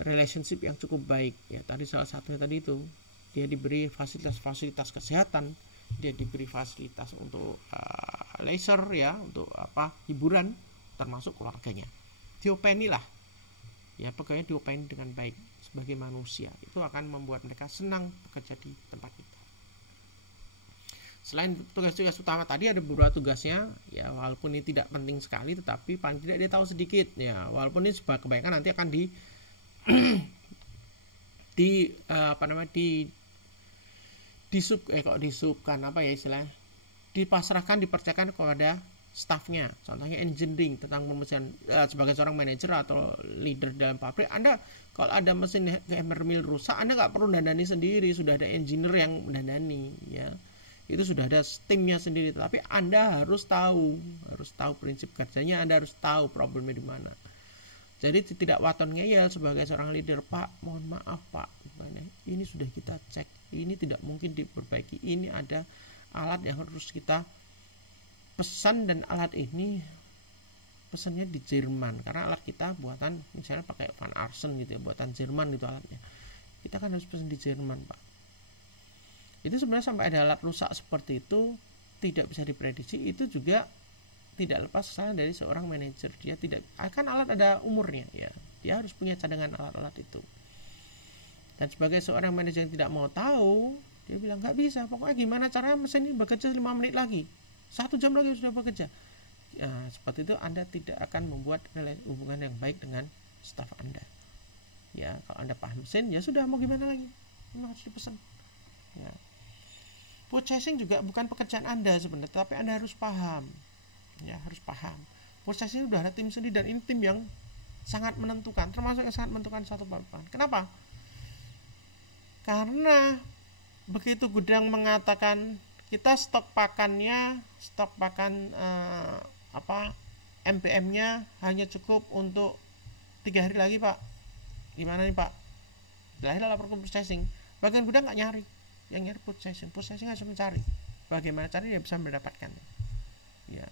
relationship yang cukup baik. Ya, tadi salah satunya tadi itu dia diberi fasilitas kesehatan, dia diberi fasilitas untuk leisure ya, untuk hiburan, termasuk keluarganya. Diopeni lah. Ya, pokoknya diopeni dengan baik sebagai manusia. Itu akan membuat mereka senang bekerja di tempat itu. Selain tugas-tugas utama tadi ada beberapa tugasnya ya, walaupun ini tidak penting sekali tetapi paling tidak dia tahu sedikit ya, walaupun ini sebuah kebaikan nanti akan dipasrahkan, dipercayakan kepada stafnya. Contohnya engineering tentang pemesinan, sebagai seorang manajer atau leader dalam pabrik, Anda kalau ada mesin hammer mill rusak, Anda nggak perlu dandani sendiri, sudah ada engineer yang mendandani ya. Itu sudah ada timnya sendiri, tapi Anda harus tahu prinsip kerjanya, Anda harus tahu problemnya di mana. Jadi tidak waton ngeyel sebagai seorang leader, Pak, mohon maaf Pak, ini sudah kita cek, ini tidak mungkin diperbaiki, ini ada alat yang harus kita pesan dan alat ini pesannya di Jerman karena alat kita buatan misalnya pakai Van Arsen gitu ya, buatan Jerman gitu alatnya. Kita kan harus pesan di Jerman, Pak. Itu sebenarnya sampai ada alat rusak seperti itu tidak bisa diprediksi, itu juga tidak lepas kesalahan dari seorang manajer. Dia tidak akan alat ada umurnya ya, dia harus punya cadangan alat-alat itu. Dan sebagai seorang manajer yang tidak mau tahu, dia bilang nggak bisa, pokoknya gimana caranya mesin ini bekerja 5 menit lagi, 1 jam lagi sudah bekerja. Nah, seperti itu Anda tidak akan membuat hubungan yang baik dengan staf Anda. Ya, kalau Anda paham mesin, ya sudah, mau gimana lagi, memang harus dipesan. Ya. Purchasing juga bukan pekerjaan Anda sebenarnya, tapi Anda harus paham. Ya, harus paham. Purchasing sudah ada tim sendiri dan ini tim yang sangat menentukan, termasuk yang sangat menentukan satu perusahaan. Kenapa? Karena begitu gudang mengatakan kita stok pakan MPM-nya hanya cukup untuk 3 hari lagi, Pak. Gimana nih, Pak? Lahirlah lapor ke purchasing. Bagian gudang nggak nyari, yang nyari purchasing harus mencari bagaimana cari dia bisa mendapatkan. Ya,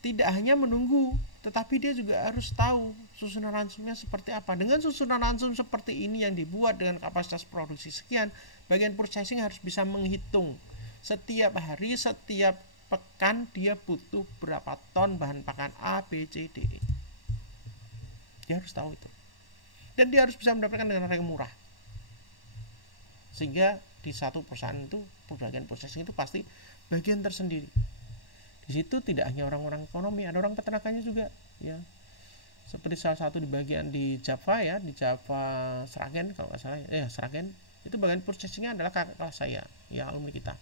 tidak hanya menunggu, tetapi dia juga harus tahu susunan ransumnya seperti apa. Dengan susunan ransum seperti ini yang dibuat dengan kapasitas produksi sekian, bagian purchasing harus bisa menghitung setiap hari, setiap pekan dia butuh berapa ton bahan pakan A, B, C, D, E. Dia harus tahu itu, dan dia harus bisa mendapatkan dengan harga yang murah. Sehingga di satu perusahaan itu bagian purchasing itu pasti bagian tersendiri. Di situ tidak hanya orang-orang ekonomi, ada orang peternakanya juga ya. Seperti salah satu di bagian di Java ya, di Java Sragen kalau nggak salah ya, Sragen itu bagian purchasingnya adalah kakak kelas saya ya, alumni kita.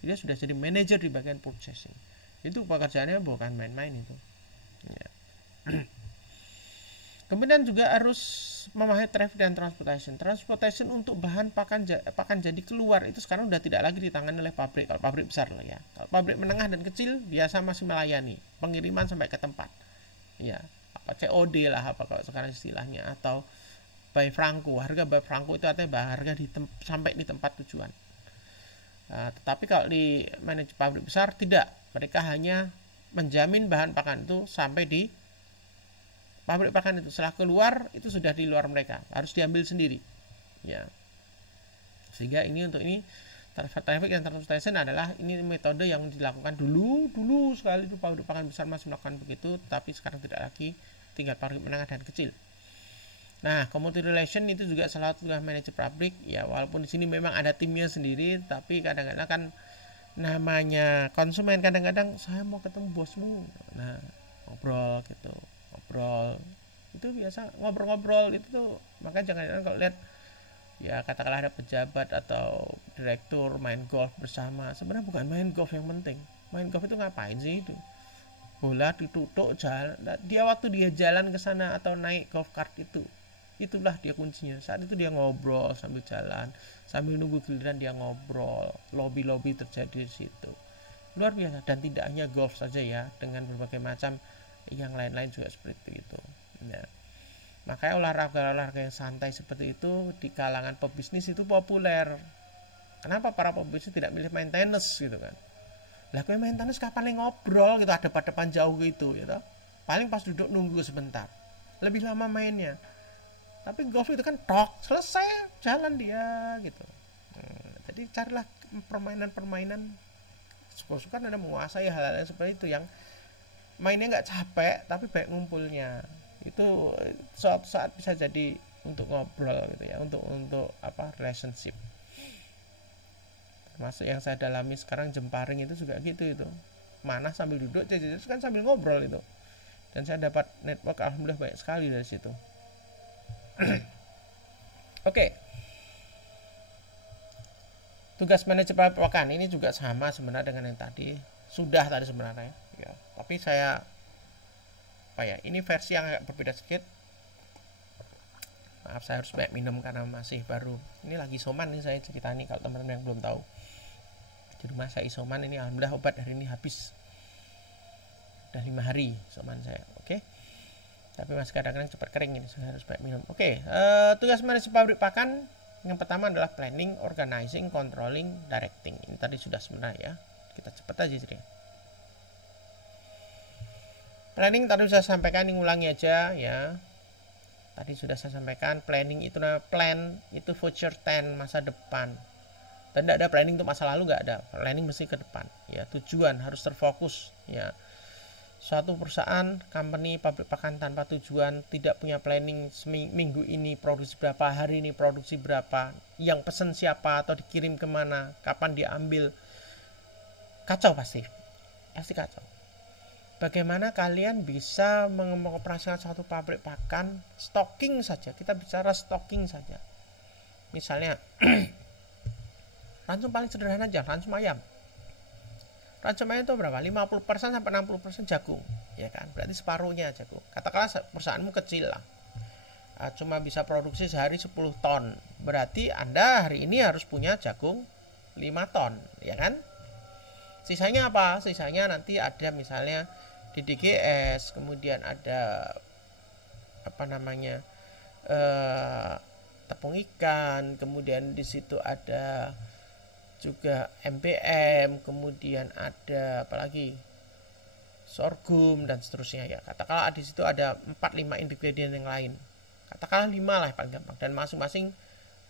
Dia sudah jadi manajer di bagian purchasing. Itu pekerjaannya bukan main-main itu ya. Kemudian juga harus memahami traffic dan transportation untuk bahan pakan jadi keluar itu sekarang sudah tidak lagi ditangani oleh pabrik. Kalau pabrik besar lah ya. Kalau pabrik menengah dan kecil biasa masih melayani pengiriman sampai ke tempat. Ya, apa COD lah apa kalau sekarang istilahnya, atau by franco. Harga by franco itu artinya harga sampai di tempat tujuan. Tetapi kalau di manajer pabrik besar tidak. Mereka hanya menjamin bahan pakan itu sampai di pabrik pakan itu, setelah keluar itu sudah di luar mereka, harus diambil sendiri ya. Sehingga untuk ini traffic and transportation adalah ini metode yang dilakukan dulu sekali itu pabrik pakan besar masih melakukan begitu, tapi sekarang tidak lagi, tinggal pabrik menengah dan kecil. Nah, community relation itu juga salah satu manajer pabrik ya, walaupun di sini memang ada timnya sendiri, tapi kadang-kadang kan namanya konsumen, kadang-kadang saya mau ketemu bosmu, nah ngobrol gitu. Itu biasa ngobrol itu tuh, makanya jangan kalau lihat ya katakanlah ada pejabat atau direktur main golf bersama, sebenarnya bukan main golf yang penting. Main golf itu ngapain sih? Itu bola ditutuk jalan, waktu dia jalan ke sana atau naik golf cart itulah dia kuncinya. Saat itu dia ngobrol sambil jalan, sambil nunggu giliran dia ngobrol, lobby terjadi di situ. Luar biasa. Dan tidak hanya golf saja ya, dengan berbagai macam yang lain-lain juga seperti itu ya. Makanya olahraga yang santai seperti itu di kalangan pebisnis itu populer. Kenapa para pebisnis tidak milih main tenis gitu kan? Lah kowe maintenance kapan nih ngobrol gitu, ada depan jauh gitu gitu. Paling pas duduk nunggu sebentar. Lebih lama mainnya. Tapi golf itu kan selesai, jalan dia gitu. Jadi carilah permainan-permainan, suka-suka Anda menguasai hal-hal seperti itu yang mainnya nggak capek tapi baik ngumpulnya. Itu suatu saat bisa jadi untuk ngobrol gitu ya, untuk relationship. Termasuk yang saya dalami sekarang jemparing itu juga gitu itu. Mana sambil duduk jadi kan sambil ngobrol itu. Dan saya dapat network alhamdulillah banyak sekali dari situ. Oke. Tugas manajer pabrikan ini juga sama sebenarnya dengan yang tadi. Sudah tadi sebenarnya ya. Tapi saya ini versi yang agak berbeda sedikit. Maaf, saya harus banyak minum karena masih baru. Ini lagi isoman nih saya cerita nih, kalau teman-teman yang belum tahu. Di rumah saya isoman ini, alhamdulillah obat hari ini habis. Udah 5 hari isoman saya. Oke. Tapi masih kadang-kadang cepat kering ini, saya harus banyak minum. Oke. Tugas manajer pabrik pakan yang pertama adalah planning, organizing, controlling, directing. Ini tadi sudah sebenarnya ya. Kita cepat aja jadi. Planning tadi sudah saya sampaikan, ngulangi aja ya. Tadi sudah saya sampaikan, planning itu plan itu future tense, masa depan. Dan tidak ada planning untuk masa lalu, nggak ada. Planning mesti ke depan. Ya, tujuan harus terfokus. Ya, suatu perusahaan, company, pabrik pakan tanpa tujuan, tidak punya planning minggu ini produksi berapa, hari ini produksi berapa, yang pesen siapa atau dikirim kemana, kapan dia ambil, kacau pasti kacau. Bagaimana kalian bisa mengoperasikan suatu pabrik pakan, stocking saja, kita bicara stocking saja. Misalnya, ransum paling sederhana aja, ransum ayam. Ransum ayam itu berapa? 50% sampai 60% jagung, ya kan? Berarti separuhnya jagung. Katakanlah perusahaanmu kecil lah, cuma bisa produksi sehari 10 ton. Berarti Anda hari ini harus punya jagung 5 ton, ya kan? Sisanya apa? Sisanya nanti ada misalnya di DGS, kemudian ada tepung ikan, kemudian di situ ada juga MBM, kemudian ada apalagi sorghum dan seterusnya ya. Katakanlah di situ ada 4-5 ingredient yang lain. Katakanlah 5 lah paling gampang, dan masing-masing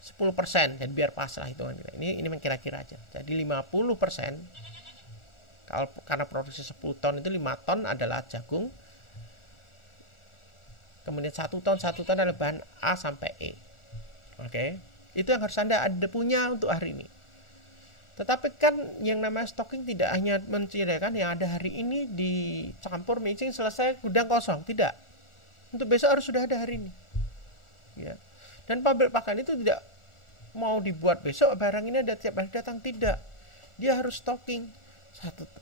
10%, dan biar pas lah hitungan kita. Ini kira-kira aja. Jadi 50% karena produksi 10 ton itu 5 ton adalah jagung. Kemudian 1 ton adalah bahan A sampai E. Oke. Itu yang harus Anda ada punya untuk hari ini. Tetapi kan yang namanya stocking tidak hanya mencirikan yang ada hari ini dicampur mixing selesai gudang kosong, tidak. Untuk besok harus sudah ada hari ini. Ya. Dan pabrik pakan itu tidak mau dibuat besok barang ini ada tiap hari datang, tidak. Dia harus stocking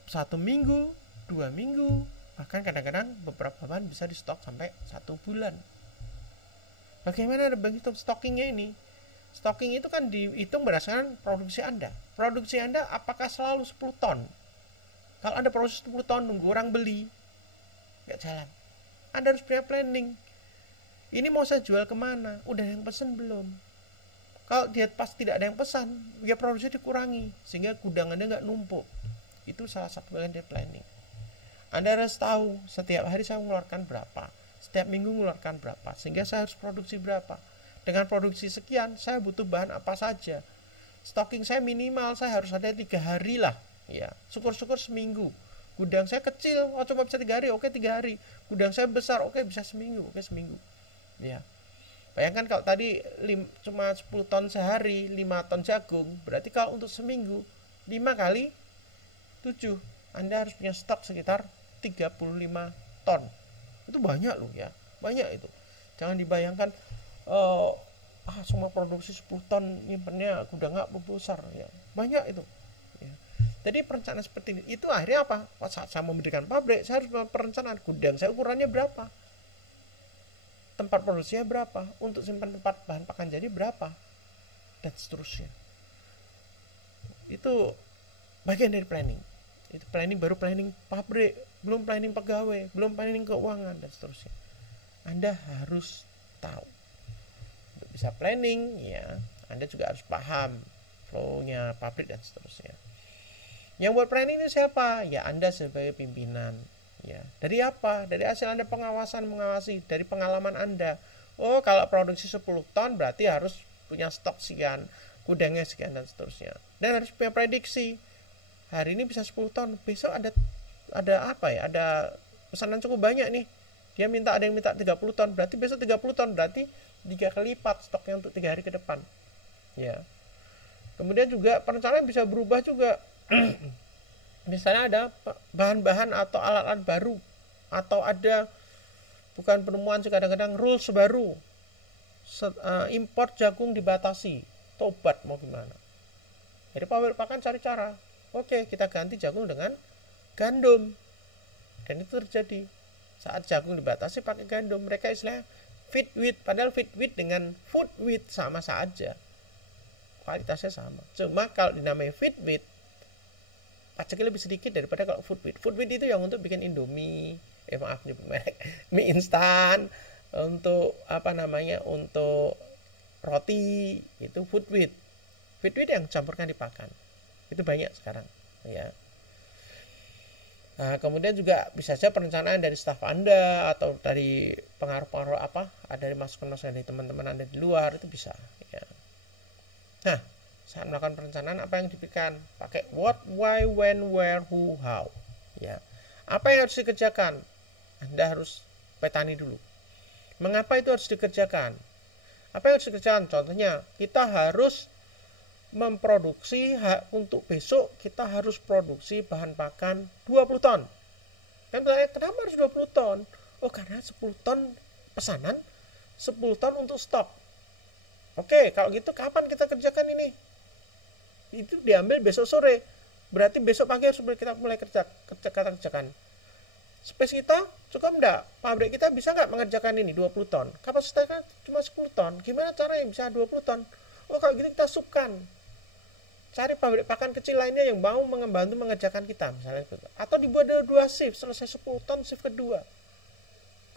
satu minggu, 2 minggu, bahkan kadang-kadang beberapa bahan bisa di stok sampai 1 bulan. Bagaimana begitu stockingnya ini? Stocking itu kan dihitung berdasarkan produksi Anda. Produksi Anda apakah selalu 10 ton? Kalau Anda produksi 10 ton, nunggu orang beli, nggak jalan. Anda harus punya planning. Ini mau saya jual kemana? Udah ada yang pesan belum? Kalau dia pas tidak ada yang pesan, ya produksi dikurangi, sehingga gudang Anda nggak numpuk. Itu salah satu bagian dari planning. Anda harus tahu setiap hari saya mengeluarkan berapa, setiap minggu mengeluarkan berapa, sehingga saya harus produksi berapa. Dengan produksi sekian, saya butuh bahan apa saja. Stocking saya minimal, saya harus ada 3 hari lah. Ya, syukur-syukur seminggu. Gudang saya kecil, cuma bisa 3 hari, oke 3 hari. Gudang saya besar, oke bisa seminggu, oke seminggu. Ya. Bayangkan kalau tadi cuma 10 ton sehari, 5 ton jagung, berarti kalau untuk seminggu 5 kali 7, Anda harus punya stok sekitar 35 ton. Itu banyak loh ya, banyak itu. Jangan dibayangkan semua produksi 10 ton nyimpennya gudang nggak besar ya, banyak itu ya. Jadi perencanaan seperti ini itu akhirnya apa? Saat saya memberikan pabrik, saya harus perencanaan gudang saya ukurannya berapa, tempat produksinya berapa, untuk simpan tempat bahan pakan jadi berapa, dan seterusnya. Itu bagian dari planning. Itu planning, baru planning pabrik, belum planning pegawai, belum planning keuangan, dan seterusnya. Anda harus tahu. Untuk bisa planning ya, Anda juga harus paham flow-nya pabrik dan seterusnya. Yang buat planning ini siapa? Ya Anda sebagai pimpinan. Ya, dari apa? Dari hasil Anda mengawasi, dari pengalaman Anda. Oh, kalau produksi 10 ton berarti harus punya stok sekian, gudangnya sekian dan seterusnya. Dan harus punya prediksi. Hari ini bisa 10 ton, besok ada apa ya? Ada pesanan cukup banyak nih. Ada yang minta 30 ton, berarti besok 30 ton, berarti 3 kali lipat stoknya untuk 3 hari ke depan. Ya. Kemudian juga perencanaan bisa berubah juga. Misalnya ada bahan-bahan atau alat-alat baru, atau ada bukan penemuan sih, kadang-kadang rules baru, import jagung dibatasi, tobat mau gimana. Jadi pabrik pakan cari cara, oke kita ganti jagung dengan gandum, dan itu terjadi saat jagung dibatasi pakai gandum. Mereka istilahnya feed wheat, padahal feed wheat dengan food wheat sama saja, kualitasnya sama. Cuma kalau dinamai feed wheat pajaknya lebih sedikit daripada kalau food wheat. Food wheat itu yang untuk bikin Indomie, mie instan, untuk untuk roti, itu food wheat. Food wheat yang campurkan di pakan. Itu banyak sekarang, ya. Nah, kemudian juga bisa saja perencanaan dari staf Anda atau dari pengaruh-pengaruh dari masukan-masukan dari teman-teman Anda di luar, itu bisa, ya. Nah, saat melakukan perencanaan apa yang dipikirkan? Pakai what, why, when, where, who, how. Ya. Apa yang harus dikerjakan? Anda harus petani dulu. Mengapa itu harus dikerjakan? Apa yang harus dikerjakan? Contohnya, kita harus memproduksi untuk besok, kita harus produksi bahan pakan 20 ton. Kenapa harus 20 ton? Oh, karena 10 ton pesanan, 10 ton untuk stok. Oke, kalau gitu kapan kita kerjakan ini? Itu diambil besok sore, berarti besok pagi harus kita mulai kerjakan. Space kita cukup enggak? Pabrik kita bisa enggak mengerjakan ini 20 ton? Kapasitasnya cuma 10 ton. Gimana caranya bisa 20 ton? Oh, kalau gitu kita subkan. Cari pabrik pakan kecil lainnya yang mau membantu mengerjakan kita, misalnya. Atau dibuat ada 2 shift, selesai 10 ton shift kedua.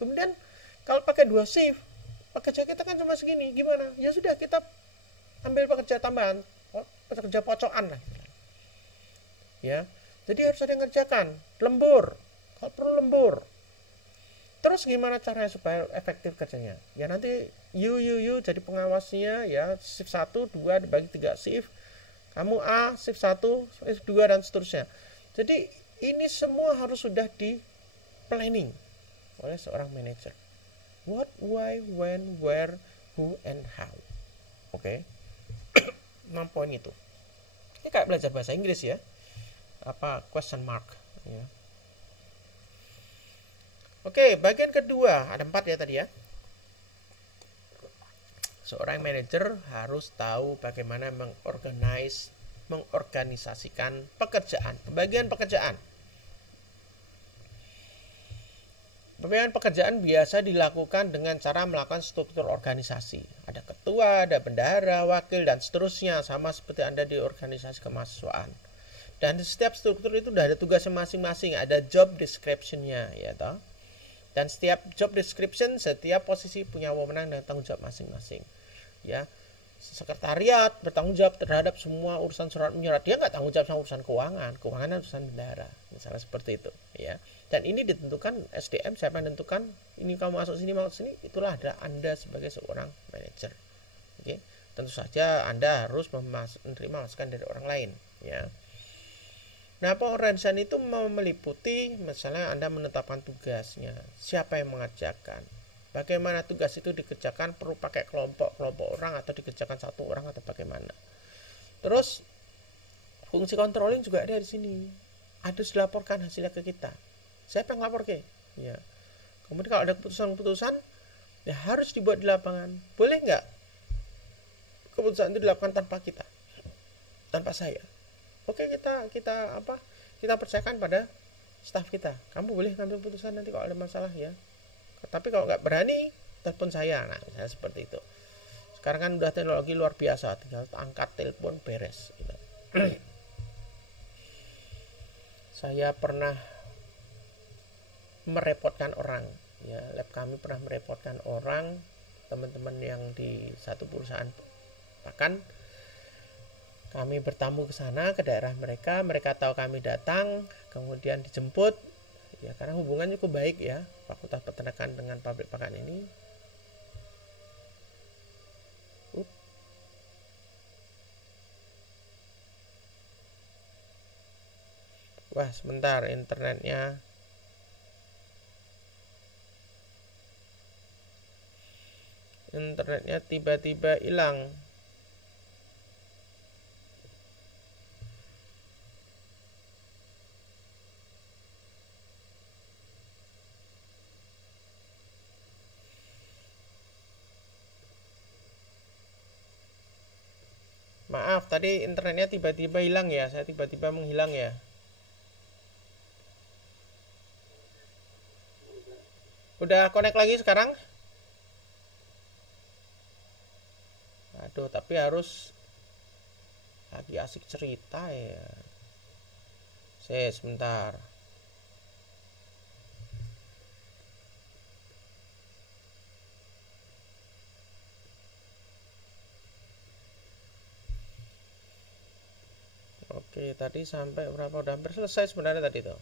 Kemudian kalau pakai 2 shift, pekerja kita kan cuma segini, gimana? Ya sudah, kita ambil pekerja tambahan, pekerja pocokan lah. Ya, jadi harus ada yang ngerjakan, lembur, kalau perlu lembur. Terus gimana caranya supaya efektif kerjanya? Ya nanti you jadi pengawasnya, ya shift 1, 2 dibagi 3 shift. Kamu A, shift 1, shift 2 dan seterusnya. Jadi ini semua harus sudah di planning oleh seorang manajer. What, why, when, where, who, and how. Oke. 6 poin itu. Ini kayak belajar bahasa Inggris ya. Question mark. Ya. Oke, bagian kedua. Ada 4 ya tadi ya. Seorang manajer harus tahu bagaimana mengorganisasikan pekerjaan. Pembagian pekerjaan. Pembagian pekerjaan biasa dilakukan dengan cara melakukan struktur organisasi. Ada ketua, ada bendahara, wakil, dan seterusnya. Sama seperti Anda di organisasi kemahasiswaan. Dan di setiap struktur itu sudah ada tugasnya masing-masing. Ada job description-nya, ya toh. Dan setiap job description, setiap posisi punya wewenang dan tanggung jawab masing-masing. Ya, sekretariat bertanggung jawab terhadap semua urusan surat menyurat. Dia nggak tanggung jawab sama urusan keuangan. Keuangan urusan bendahara, misalnya seperti itu. Ya. Dan ini ditentukan SDM, siapa yang menentukan ini kamu masuk sini, itulah adalah Anda sebagai seorang manajer. Oke. Tentu saja Anda harus menerima masukan dari orang lain. Ya. Nah, pengorganisasian itu meliputi misalnya Anda menetapkan tugasnya, siapa yang mengerjakan, bagaimana tugas itu dikerjakan, perlu pakai kelompok orang atau dikerjakan satu orang atau bagaimana. Terus fungsi controlling juga ada di sini. Harus dilaporkan hasilnya ke kita. Siapa yang lapor ke? Ya. Kemudian kalau ada keputusan-keputusan, ya harus dibuat di lapangan. Boleh nggak keputusan itu dilakukan tanpa kita, tanpa saya? Oke, kita percayakan pada staf kita. Kamu boleh ngambil keputusan nanti kalau ada masalah ya. Tapi kalau nggak berani, telepon saya. Nah, misalnya seperti itu. Sekarang kan udah teknologi luar biasa, tinggal angkat telepon beres. Gitu. Saya pernah merepotkan orang. Ya, lab kami pernah merepotkan orang, teman-teman yang di satu perusahaan pakan. Kami bertamu ke sana, ke daerah mereka, mereka tahu kami datang, kemudian dijemput. Ya, karena hubungannya cukup baik ya, Fakultas Peternakan dengan pabrik pakan ini. Wah, sebentar, internetnya tiba-tiba hilang. Maaf, tadi internetnya tiba-tiba hilang ya, saya tiba-tiba menghilang ya. Udah connect lagi sekarang? Aduh, tapi harus lagi asik cerita ya. Sebentar. Oke, tadi sampai berapa? Udah hampir selesai sebenarnya tadi tuh.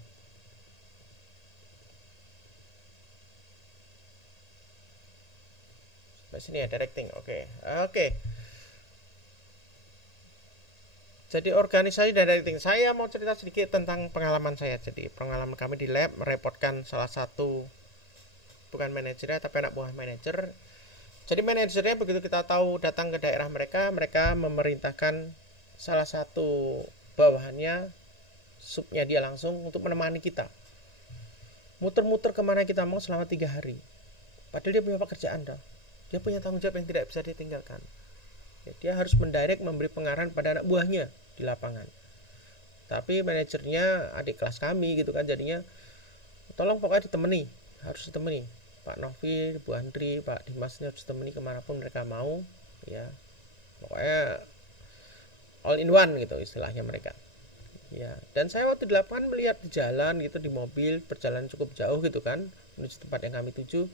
Sampai sini ya, directing. Oke. Jadi organisasi dan directing. Saya mau cerita sedikit tentang pengalaman saya. Jadi pengalaman kami di lab merepotkan salah satu, bukan manajernya tapi anak buah manajer. Jadi manajernya begitu kita tahu datang ke daerah mereka, mereka memerintahkan salah satu bawahannya, subnya dia langsung untuk menemani kita. Muter-muter kemana kita mau selama 3 hari. Padahal dia punya pekerjaan dah. Dia punya tanggung jawab yang tidak bisa ditinggalkan. Ya, dia harus mendirect, memberi pengarahan pada anak buahnya di lapangan. Tapi manajernya adik kelas kami gitu kan, jadinya tolong pokoknya ditemani, harus ditemani. Pak Novi, Bu Andri, Pak Dimas ini harus ditemani kemanapun mereka mau, ya. Pokoknya all in one gitu istilahnya mereka. Ya, dan saya waktu di lapangan melihat di jalan gitu, di mobil berjalan cukup jauh gitu kan menuju tempat yang kami tuju.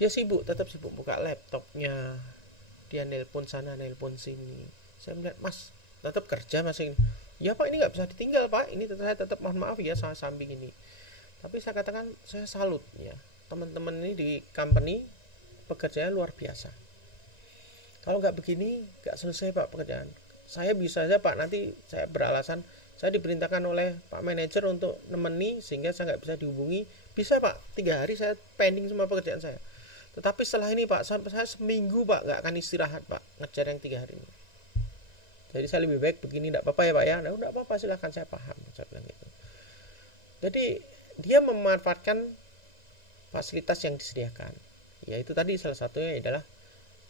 Dia sibuk, tetap sibuk buka laptopnya. Dia nelpon sana, nelpon sini. Saya melihat, Mas, tetap kerja masih ini. Ya Pak, ini nggak bisa ditinggal Pak. Ini saya tetap mohon maaf ya sama samping ini. Tapi saya katakan saya salut ya. Teman-teman ini di company pekerjaannya luar biasa. Kalau nggak begini nggak selesai Pak pekerjaan. Saya bisa aja Pak, nanti saya beralasan saya diperintahkan oleh Pak manajer untuk nemeni sehingga saya nggak bisa dihubungi. Bisa Pak, 3 hari saya pending semua pekerjaan saya. Tetapi setelah ini Pak, sampai saya seminggu Pak nggak akan istirahat Pak, ngejar yang 3 hari ini. Jadi saya lebih baik begini, tidak apa-apa ya Pak ya. Nah, tidak apa-apa, silahkan, saya paham, saya bilang gitu. Jadi dia memanfaatkan fasilitas yang disediakan. Yaitu tadi salah satunya adalah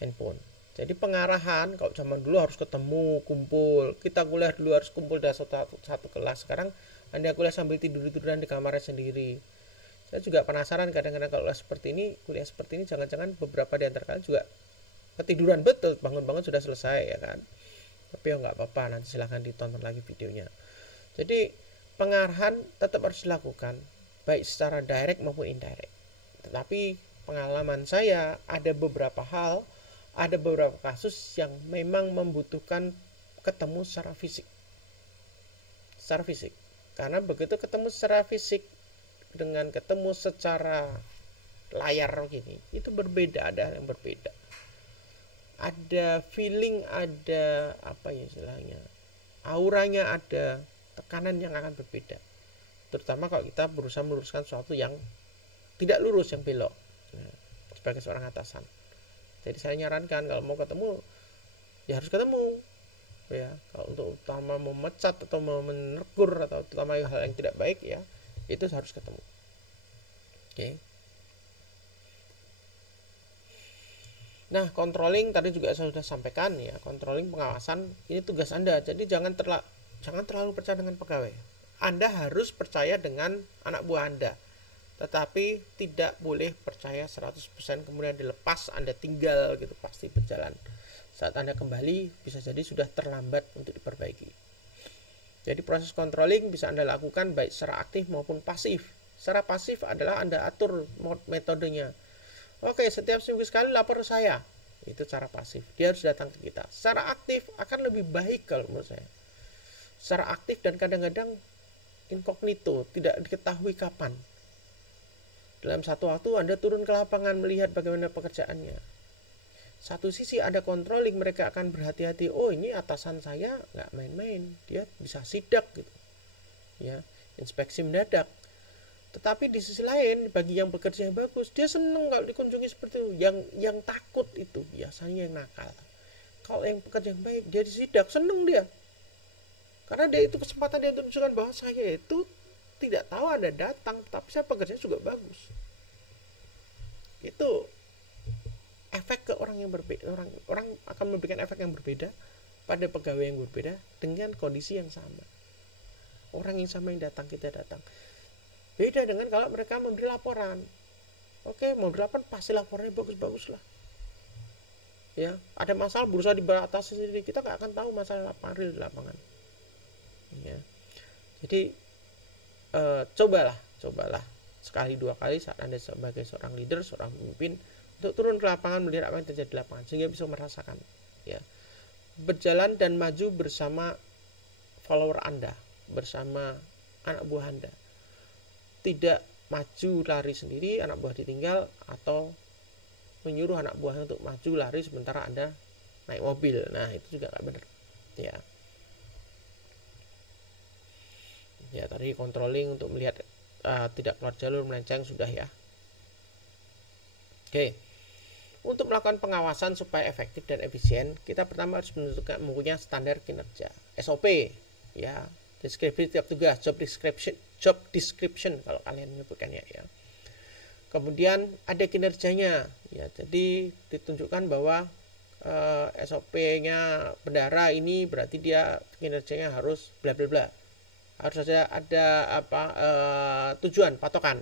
handphone. Jadi pengarahan, kalau zaman dulu harus ketemu, kumpul. Kita kuliah dulu harus kumpul dalam satu kelas. Sekarang Anda kuliah sambil tidur-tiduran di kamarnya sendiri. Saya juga penasaran kadang-kadang kalau kuliah seperti ini, jangan-jangan beberapa di antara kalian juga ketiduran betul, bangun-bangun sudah selesai ya kan. Tapi ya nggak apa-apa, nanti silahkan ditonton lagi videonya. Jadi pengarahan tetap harus dilakukan, baik secara direct maupun indirect. Tetapi pengalaman saya ada beberapa hal, ada beberapa kasus yang memang membutuhkan ketemu secara fisik. Secara fisik. Karena begitu ketemu secara fisik dengan ketemu secara layar gini, itu berbeda, ada yang berbeda. Ada feeling, ada apa ya istilahnya, auranya ada, tekanan yang akan berbeda. Terutama kalau kita berusaha meluruskan sesuatu yang tidak lurus, yang belok. Nah, sebagai seorang atasan. Jadi saya nyarankan kalau mau ketemu, ya harus ketemu. Ya, kalau untuk utama memecat atau menegur atau utama hal yang tidak baik ya, itu harus ketemu. Oke. Nah, controlling tadi juga saya sudah sampaikan ya, controlling, pengawasan ini tugas Anda. Jadi jangan terlalu percaya dengan pegawai. Anda harus percaya dengan anak buah Anda. Tetapi tidak boleh percaya 100% kemudian dilepas, Anda tinggal gitu, pasti berjalan. Saat Anda kembali bisa jadi sudah terlambat untuk diperbaiki. Jadi proses controlling bisa Anda lakukan baik secara aktif maupun pasif. Secara pasif adalah Anda atur metodenya. Oke, setiap seminggu sekali lapor saya. Itu cara pasif. Dia harus datang ke kita. Secara aktif akan lebih baik kalau menurut saya. Secara aktif dan kadang-kadang incognito, tidak diketahui kapan. Dalam satu waktu Anda turun ke lapangan melihat bagaimana pekerjaannya. Satu sisi ada controlling, mereka akan berhati-hati. Oh, ini atasan saya nggak main-main, dia bisa sidak gitu, ya, inspeksi mendadak. Tetapi di sisi lain, bagi yang bekerja yang bagus, dia seneng kalau dikunjungi seperti itu. Yang takut itu biasanya yang nakal. Kalau yang pekerja yang baik, dia disidak, seneng dia. Karena dia itu kesempatan dia untuk menunjukkan bahwa saya itu tidak tahu Anda datang, tapi saya pekerjanya juga bagus. Itu efek ke orang yang berbeda. Orang akan memberikan efek yang berbeda pada pegawai yang berbeda dengan kondisi yang sama. Orang yang sama yang datang, kita datang. Beda dengan kalau mereka memberi laporan. Oke, memberi laporan pasti laporannya bagus-bagus lah. Ya, ada masalah berusaha dibatasi sendiri, kita nggak akan tahu masalah real di lapangan. Ya. Jadi cobalah sekali dua kali saat Anda sebagai seorang leader, seorang pemimpin, untuk turun ke lapangan melihat apa yang terjadi di lapangan sehingga bisa merasakan, ya. Berjalan dan maju bersama follower Anda, bersama anak buah Anda. Tidak maju lari sendiri, anak buah ditinggal, atau menyuruh anak buah untuk maju lari sementara Anda naik mobil. Nah, itu juga nggak benar, ya. Ya, tadi controlling untuk melihat tidak keluar jalur, melenceng, sudah ya. Oke. Untuk melakukan pengawasan supaya efektif dan efisien, kita pertama harus menentukan mempunyai standar kinerja, SOP, ya, deskripsi tiap tugas, job description kalau kalian menyebutkannya, ya. Kemudian ada kinerjanya, ya. Jadi ditunjukkan bahwa SOP-nya bendara ini berarti dia kinerjanya harus bla bla bla. Harus ada tujuan, patokan.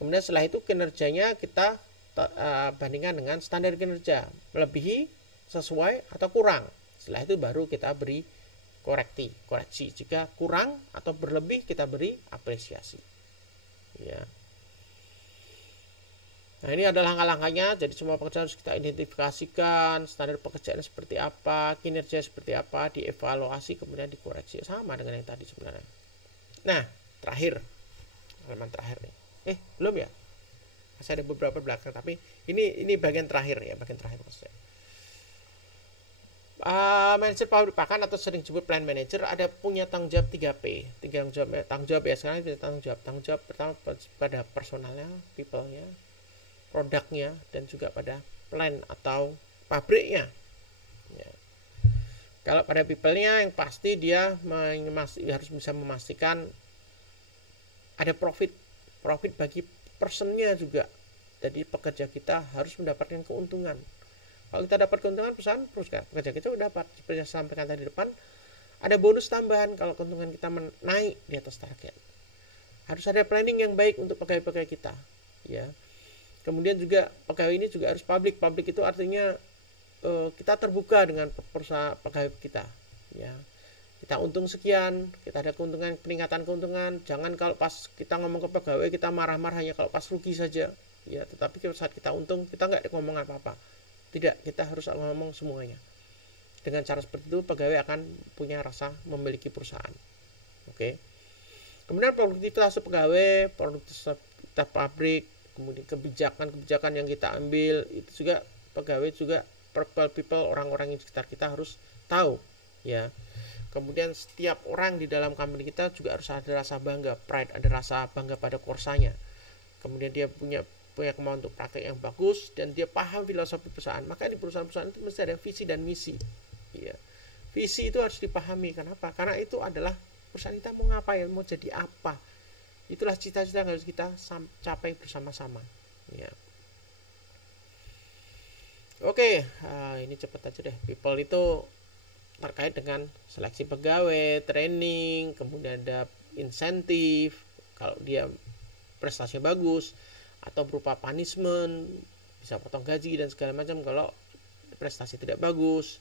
Kemudian setelah itu kinerjanya kita bandingkan dengan standar kinerja, melebihi, sesuai, atau kurang. Setelah itu baru kita beri koreksi. Jika kurang atau berlebih, kita beri apresiasi, ya. Nah, ini adalah langkah-langkahnya. Jadi semua pekerjaan harus kita identifikasikan, standar pekerjaan seperti apa, kinerja seperti apa, dievaluasi, kemudian dikoreksi. Sama dengan yang tadi sebenarnya. Nah, terakhir, halaman terakhir nih. Belum ya? Masih ada beberapa belakang, tapi ini bagian terakhir ya, bagian terakhir maksudnya. Manajer pabrik pakan atau sering disebut plant manager ada punya tanggung jawab 3P. Tanggung jawab ya, sekarang itu tanggung jawab pertama pada personalnya, people-nya, produknya, dan juga pada plant atau pabriknya, ya. Kalau pada people-nya, yang pasti dia harus bisa memastikan ada profit bagi personnya juga. Jadi pekerja kita harus mendapatkan keuntungan. Kalau kita dapat keuntungan, pekerja kita sudah dapat. Seperti yang saya sampaikan tadi depan, ada bonus tambahan kalau keuntungan kita naik di atas target. Harus ada planning yang baik untuk pegawai-pegawai kita, ya. Kemudian juga pegawai ini juga harus public itu artinya kita terbuka dengan perusahaan pegawai kita, ya. Kita untung sekian, kita ada keuntungan, peningkatan keuntungan. Jangan kalau pas kita ngomong ke pegawai kita marah-marah hanya kalau pas rugi saja, ya. Tetapi saat kita untung kita nggak ngomong apa-apa. Tidak, kita harus ngomong semuanya. Dengan cara seperti itu pegawai akan punya rasa memiliki perusahaan. Oke. Kemudian produktivitas pegawai, produktivitas pabrik, kemudian kebijakan yang kita ambil, itu juga pegawai juga people, orang-orang yang sekitar kita harus tahu, ya. Kemudian setiap orang di dalam company kita juga harus ada rasa bangga, pride, ada rasa bangga pada korsanya. Kemudian dia punya kemauan untuk praktek yang bagus dan dia paham filosofi perusahaan. Maka di perusahaan-perusahaan itu mesti ada visi dan misi, ya. Visi itu harus dipahami. Kenapa? Karena itu adalah perusahaan kita mau ngapain, mau jadi apa. Itulah cita-cita yang harus kita capai bersama-sama, ya. Oke, ini cepat aja deh. People itu terkait dengan seleksi pegawai, training, kemudian ada insentif kalau dia prestasinya bagus, atau berupa punishment, bisa potong gaji dan segala macam kalau prestasi tidak bagus.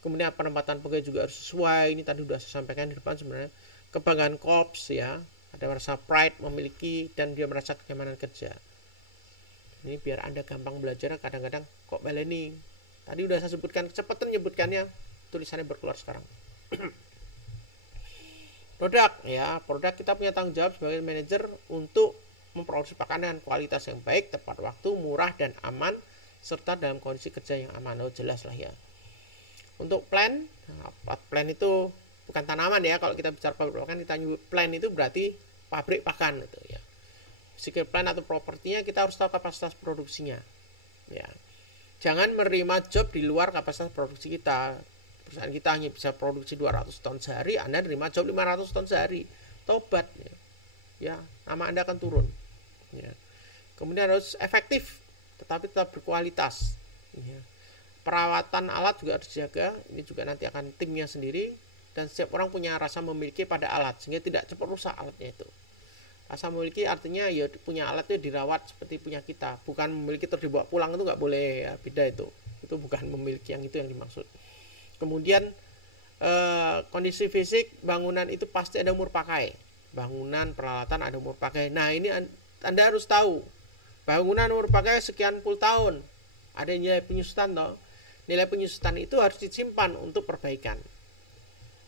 Kemudian penempatan pegawai juga harus sesuai. Ini tadi sudah saya sampaikan di depan sebenarnya. Kebanggaan korps, ya. Ada rasa pride memiliki dan dia merasa kenyamanan kerja. Ini biar Anda gampang belajar. Kadang-kadang kok baleni. Tadi udah saya sebutkan, kecepatan nyebutkannya, tulisannya berkeluar sekarang. Produk ya, produk kita punya tanggung jawab sebagai manajer untuk memproduksi makanan kualitas yang baik, tepat waktu, murah dan aman, serta dalam kondisi kerja yang aman. Oh, jelas lah ya. Untuk plan, plan itu bukan tanaman ya. Kalau kita bicara pabrik pakan, kita nyebut plan itu berarti pabrik pakan gitu ya. Skill plan atau propertinya kita harus tahu kapasitas produksinya. Ya. Jangan menerima job di luar kapasitas produksi kita. Perusahaan kita hanya bisa produksi 200 ton sehari, Anda menerima job 500 ton sehari. Tobat ya. Ya, nama Anda akan turun. Ya. Kemudian harus efektif tetapi tetap berkualitas. Ya. Perawatan alat juga harus dijaga. Ini juga nanti akan timnya sendiri, dan setiap orang punya rasa memiliki pada alat sehingga tidak cepat rusak alatnya itu. Rasa memiliki artinya ya punya alatnya dirawat seperti punya kita, bukan memiliki terus dibawa pulang, itu nggak boleh ya, beda itu bukan memiliki, yang itu yang dimaksud. Kemudian kondisi fisik bangunan itu pasti ada umur pakai, bangunan peralatan ada umur pakai. Nah ini Anda harus tahu bangunan umur pakai sekian puluh tahun, ada nilai penyusutan toh. Nilai penyusutan itu harus disimpan untuk perbaikan.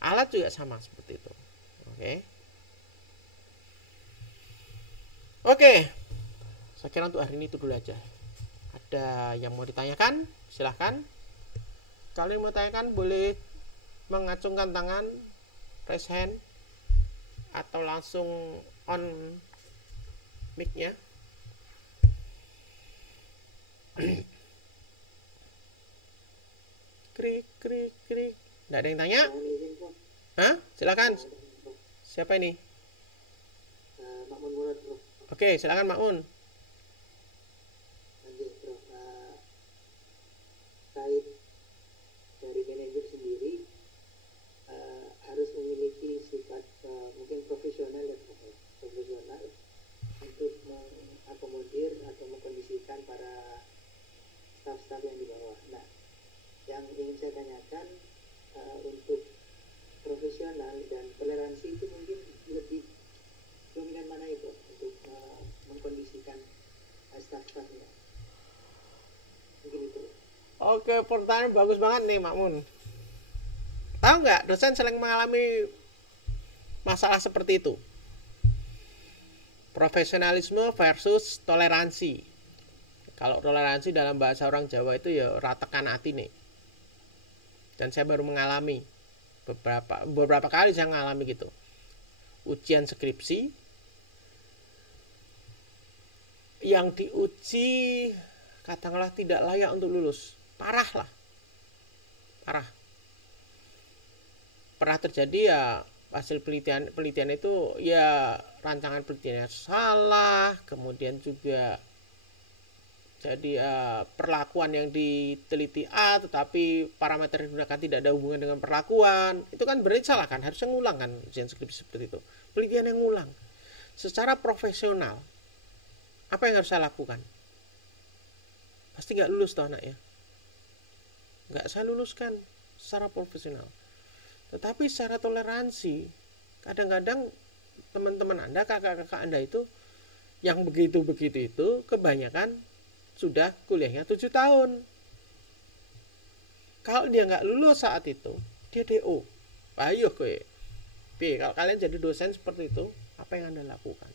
Alat juga sama seperti itu. Oke, saya kira untuk hari ini itu dulu aja. Ada yang mau ditanyakan? Silahkan. Kalau yang mau tanyakan boleh mengacungkan tangan, raise hand, atau langsung on mic-nya. Krik, krik, krik. Nggak ada yang tanya? Hah? Silakan. Siapa ini? Makmun Murad, Bro. Oke, silakan Makmun. Lanjut, Bro. Kait dari manajer sendiri harus memiliki sifat mungkin profesional dan profesional untuk mengakomodir atau mengkondisikan para staf-staf yang di bawah. Nah, yang ingin saya tanyakan untuk profesional dan toleransi itu mungkin lebih dominan mana itu untuk mengkondisikan staf-stafnya? Mungkin itu. Oke, pertanyaan bagus banget nih Makmun. Tahu nggak dosen sering mengalami masalah seperti itu? Profesionalisme versus toleransi. Kalau toleransi dalam bahasa orang Jawa itu ya ratakan hati nih. Dan saya baru mengalami beberapa kali saya mengalami gitu. Ujian skripsi yang diuji katakanlah tidak layak untuk lulus, parah. Pernah terjadi ya, hasil penelitian itu ya rancangan penelitiannya salah, kemudian juga jadi perlakuan yang diteliti A tetapi parameter yang digunakan tidak ada hubungan dengan perlakuan. Itu kan berarti salah kan, harusnya ngulang kan ujian skripsi seperti itu. Penelitian yang ngulang. Secara profesional, apa yang harus saya lakukan? Pasti nggak lulus toh anak ya. Nggak saya luluskan secara profesional. Tetapi secara toleransi, kadang-kadang teman-teman Anda, kakak-kakak Anda itu yang begitu-begitu itu kebanyakan sudah kuliahnya 7 tahun. Kalau dia nggak lulus saat itu, dia DO. Ayo kowe. Kalau kalian jadi dosen seperti itu, apa yang Anda lakukan?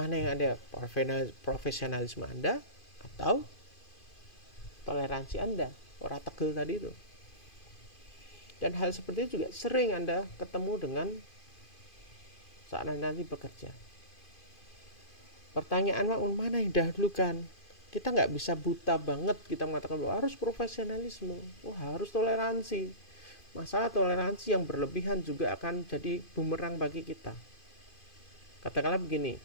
Mana yang ada profesionalisme Anda atau toleransi Anda? Orang tegel tadi itu. Dan hal seperti itu juga sering Anda ketemu dengan saat Anda nanti bekerja. Pertanyaan mana yang didahulukan? Kita nggak bisa buta banget kita mengatakan bahwa harus profesionalisme, harus toleransi. Masalah toleransi yang berlebihan juga akan jadi bumerang bagi kita. Katakanlah begini,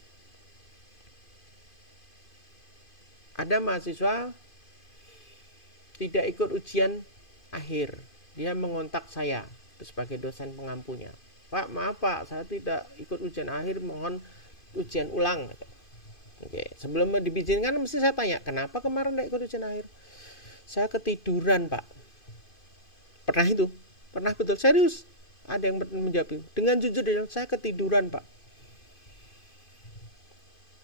ada mahasiswa tidak ikut ujian akhir, dia mengontak saya sebagai dosen pengampunya. Pak, maaf Pak, saya tidak ikut ujian akhir, mohon ujian ulang. Oke, sebelum diizinkan mesti saya tanya, kenapa kemarin tidak ikut ujian akhir? Saya ketiduran Pak. Pernah betul, serius. Ada yang menjawab dengan jujur, saya ketiduran Pak.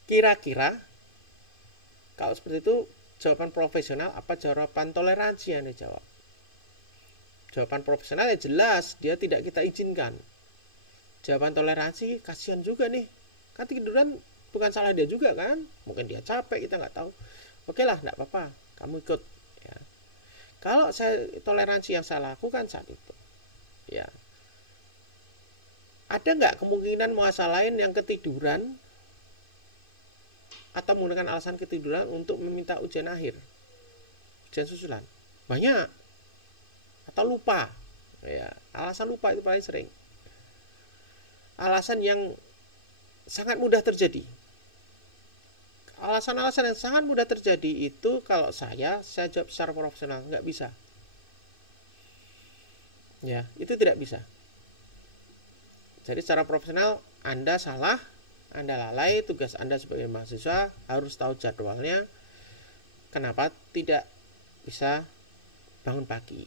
Kira-kira Kalau seperti itu jawaban profesional apa jawaban toleransi yang Anda jawab? Jawaban profesional ya jelas dia tidak kita izinkan. Jawaban toleransi kasihan juga nih, kan tiduran bukan salah dia juga kan, mungkin dia capek kita nggak tahu. Oke lah, nggak apa-apa, kamu ikut ya. Kalau saya toleransi yang saya lakukan saat itu ya, ada nggak kemungkinan muasal lain yang ketiduran atau menggunakan alasan ketiduran untuk meminta ujian akhir, ujian susulan? Banyak. Atau lupa ya, alasan lupa itu paling sering. Alasan yang sangat mudah terjadi. Alasan-alasan yang sangat mudah terjadi itu kalau saya jawab secara profesional, nggak bisa. Ya, itu tidak bisa. Jadi secara profesional Anda salah, Anda lalai, tugas Anda sebagai mahasiswa harus tahu jadwalnya. Kenapa tidak bisa bangun pagi?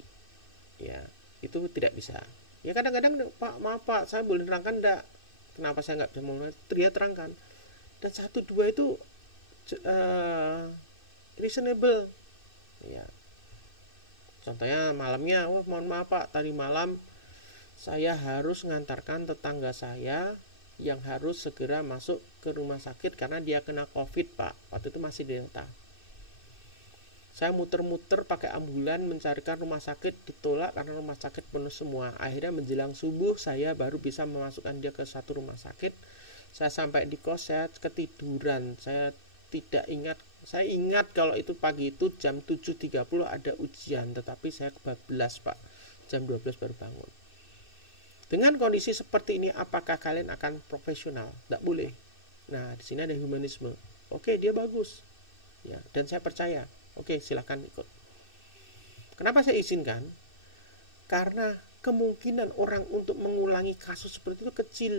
Ya, itu tidak bisa. Ya kadang-kadang, Pak, maaf Pak, saya boleh terangkan enggak? Kenapa saya nggak bisa mulai? Dia terangkan. Dan 1-2 itu reasonable. Ya. Contohnya malamnya, mohon maaf Pak, tadi malam saya harus mengantarkan tetangga saya yang harus segera masuk ke rumah sakit karena dia kena COVID Pak. Waktu itu masih Delta. Saya muter-muter pakai ambulan mencarikan rumah sakit, ditolak karena rumah sakit penuh semua. Akhirnya menjelang subuh saya baru bisa memasukkan dia ke satu rumah sakit. Saya sampai di kos, saya ketiduran. Saya tidak ingat. Saya ingat kalau itu pagi itu jam 7.30 ada ujian, tetapi saya kebablas Pak. Jam 12 baru bangun. Dengan kondisi seperti ini, apakah kalian akan profesional? Tidak boleh. Nah, di sini ada humanisme. Oke, dia bagus. Ya, dan saya percaya. Oke, silakan ikut. Kenapa saya izinkan? Karena kemungkinan orang untuk mengulangi kasus seperti itu kecil.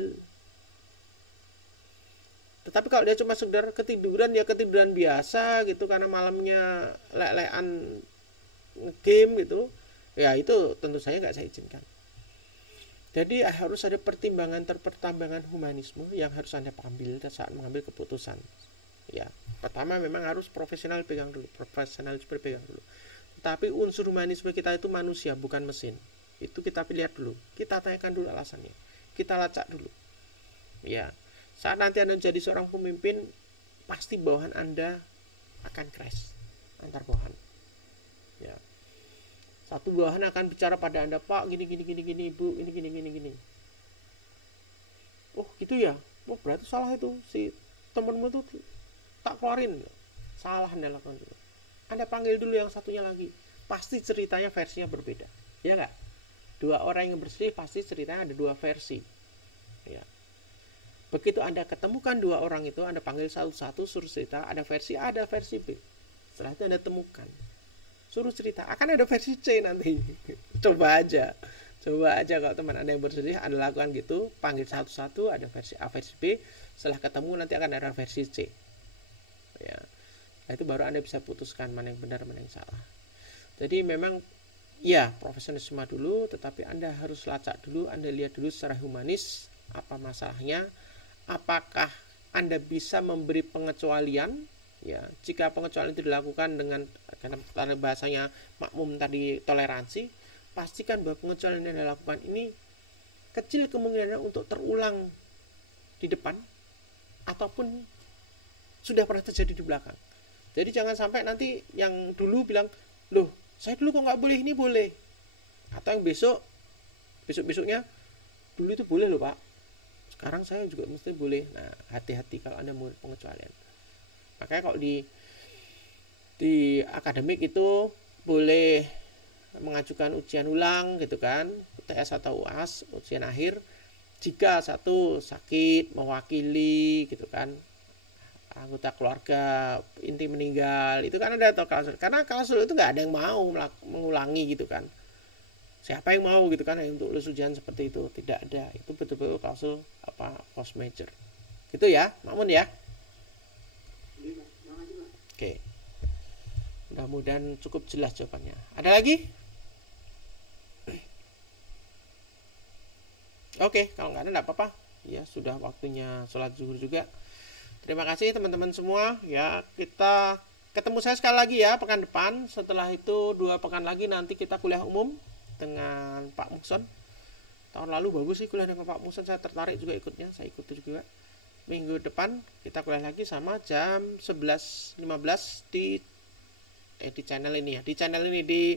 Tetapi kalau dia cuma sekedar ketiduran, ya ketiduran biasa gitu karena malamnya lelean game gitu, ya itu tentu saja nggak saya izinkan. Jadi harus ada pertimbangan humanisme yang harus Anda ambil saat mengambil keputusan. Ya, pertama memang harus profesional pegang dulu, Tapi unsur humanisme kita itu manusia, bukan mesin. Itu kita lihat dulu, kita tanyakan dulu alasannya, kita lacak dulu. Ya, saat nanti Anda menjadi seorang pemimpin, pasti bawahan Anda akan crash antar bawahan. Ya, satu bawahan akan bicara pada Anda, Pak, gini, Ibu, gini. Oh, gitu ya. Oh, berarti salah itu si temanmu itu tak keluarin. Salah Anda lakukan dulu. Anda panggil dulu yang satunya lagi. Pasti ceritanya versinya berbeda. Ya enggak? Dua orang yang berselih pasti ceritanya ada dua versi. Ya. Begitu Anda ketemukan dua orang itu, Anda panggil satu-satu, suruh cerita, ada versi A, ada versi B. Setelah itu Anda temukan, suruh cerita, akan ada versi C nanti. Coba aja kalau teman Anda yang berselih, Anda lakukan gitu, panggil satu-satu, ada versi A, versi B. Setelah ketemu nanti akan ada versi C. Ya, nah itu baru Anda bisa putuskan mana yang benar, mana yang salah. Jadi memang ya profesionalisme dulu, tetapi Anda harus lacak dulu, Anda lihat dulu secara humanis apa masalahnya, apakah Anda bisa memberi pengecualian. Ya, jika pengecualian itu dilakukan dengan, karena bahasanya makmum tadi, toleransi, pastikan bahwa pengecualian yang Anda lakukan ini kecil kemungkinannya untuk terulang di depan ataupun sudah pernah terjadi di belakang. Jadi jangan sampai nanti yang dulu bilang, loh saya dulu kok nggak boleh, ini boleh. Atau yang besok-besoknya, dulu itu boleh loh Pak, sekarang saya juga mesti boleh. Nah, hati-hati kalau Anda mau pengecualian. Makanya kalau di akademik itu boleh mengajukan ujian ulang gitu kan, UTS atau UAS, ujian akhir, jika satu sakit, mewakili gitu kan, anggota keluarga inti meninggal, itu kan ada klausul. Karena klausul itu nggak ada yang mau mengulangi gitu kan. Siapa yang mau gitu kan untuk lulus ujian seperti itu? Tidak ada. Itu betul-betul klausul force majeure. Gitu ya, Makmun ya. Oke. Mudah-mudahan cukup jelas jawabannya. Ada lagi? Oke, kalau nggak ada nggak apa-apa. Ya, sudah waktunya sholat zuhur juga. Terima kasih teman-teman semua. Ya, kita ketemu saya sekali lagi ya pekan depan. Setelah itu 2 pekan lagi nanti kita kuliah umum dengan Pak Muson. Tahun lalu bagus sih kuliah dengan Pak Muson, saya tertarik juga ikutnya, saya ikuti juga. Minggu depan kita kuliah lagi sama jam 11.15 di channel ini ya. Di channel ini di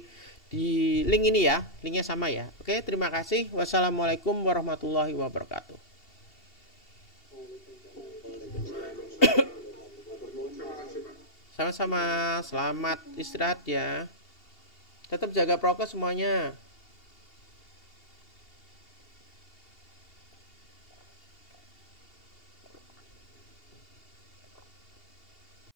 link ini ya, linknya sama ya. Oke, terima kasih. Wassalamualaikum warahmatullahi wabarakatuh. Sama-sama, selamat istirahat ya. Tetap jaga prokes semuanya.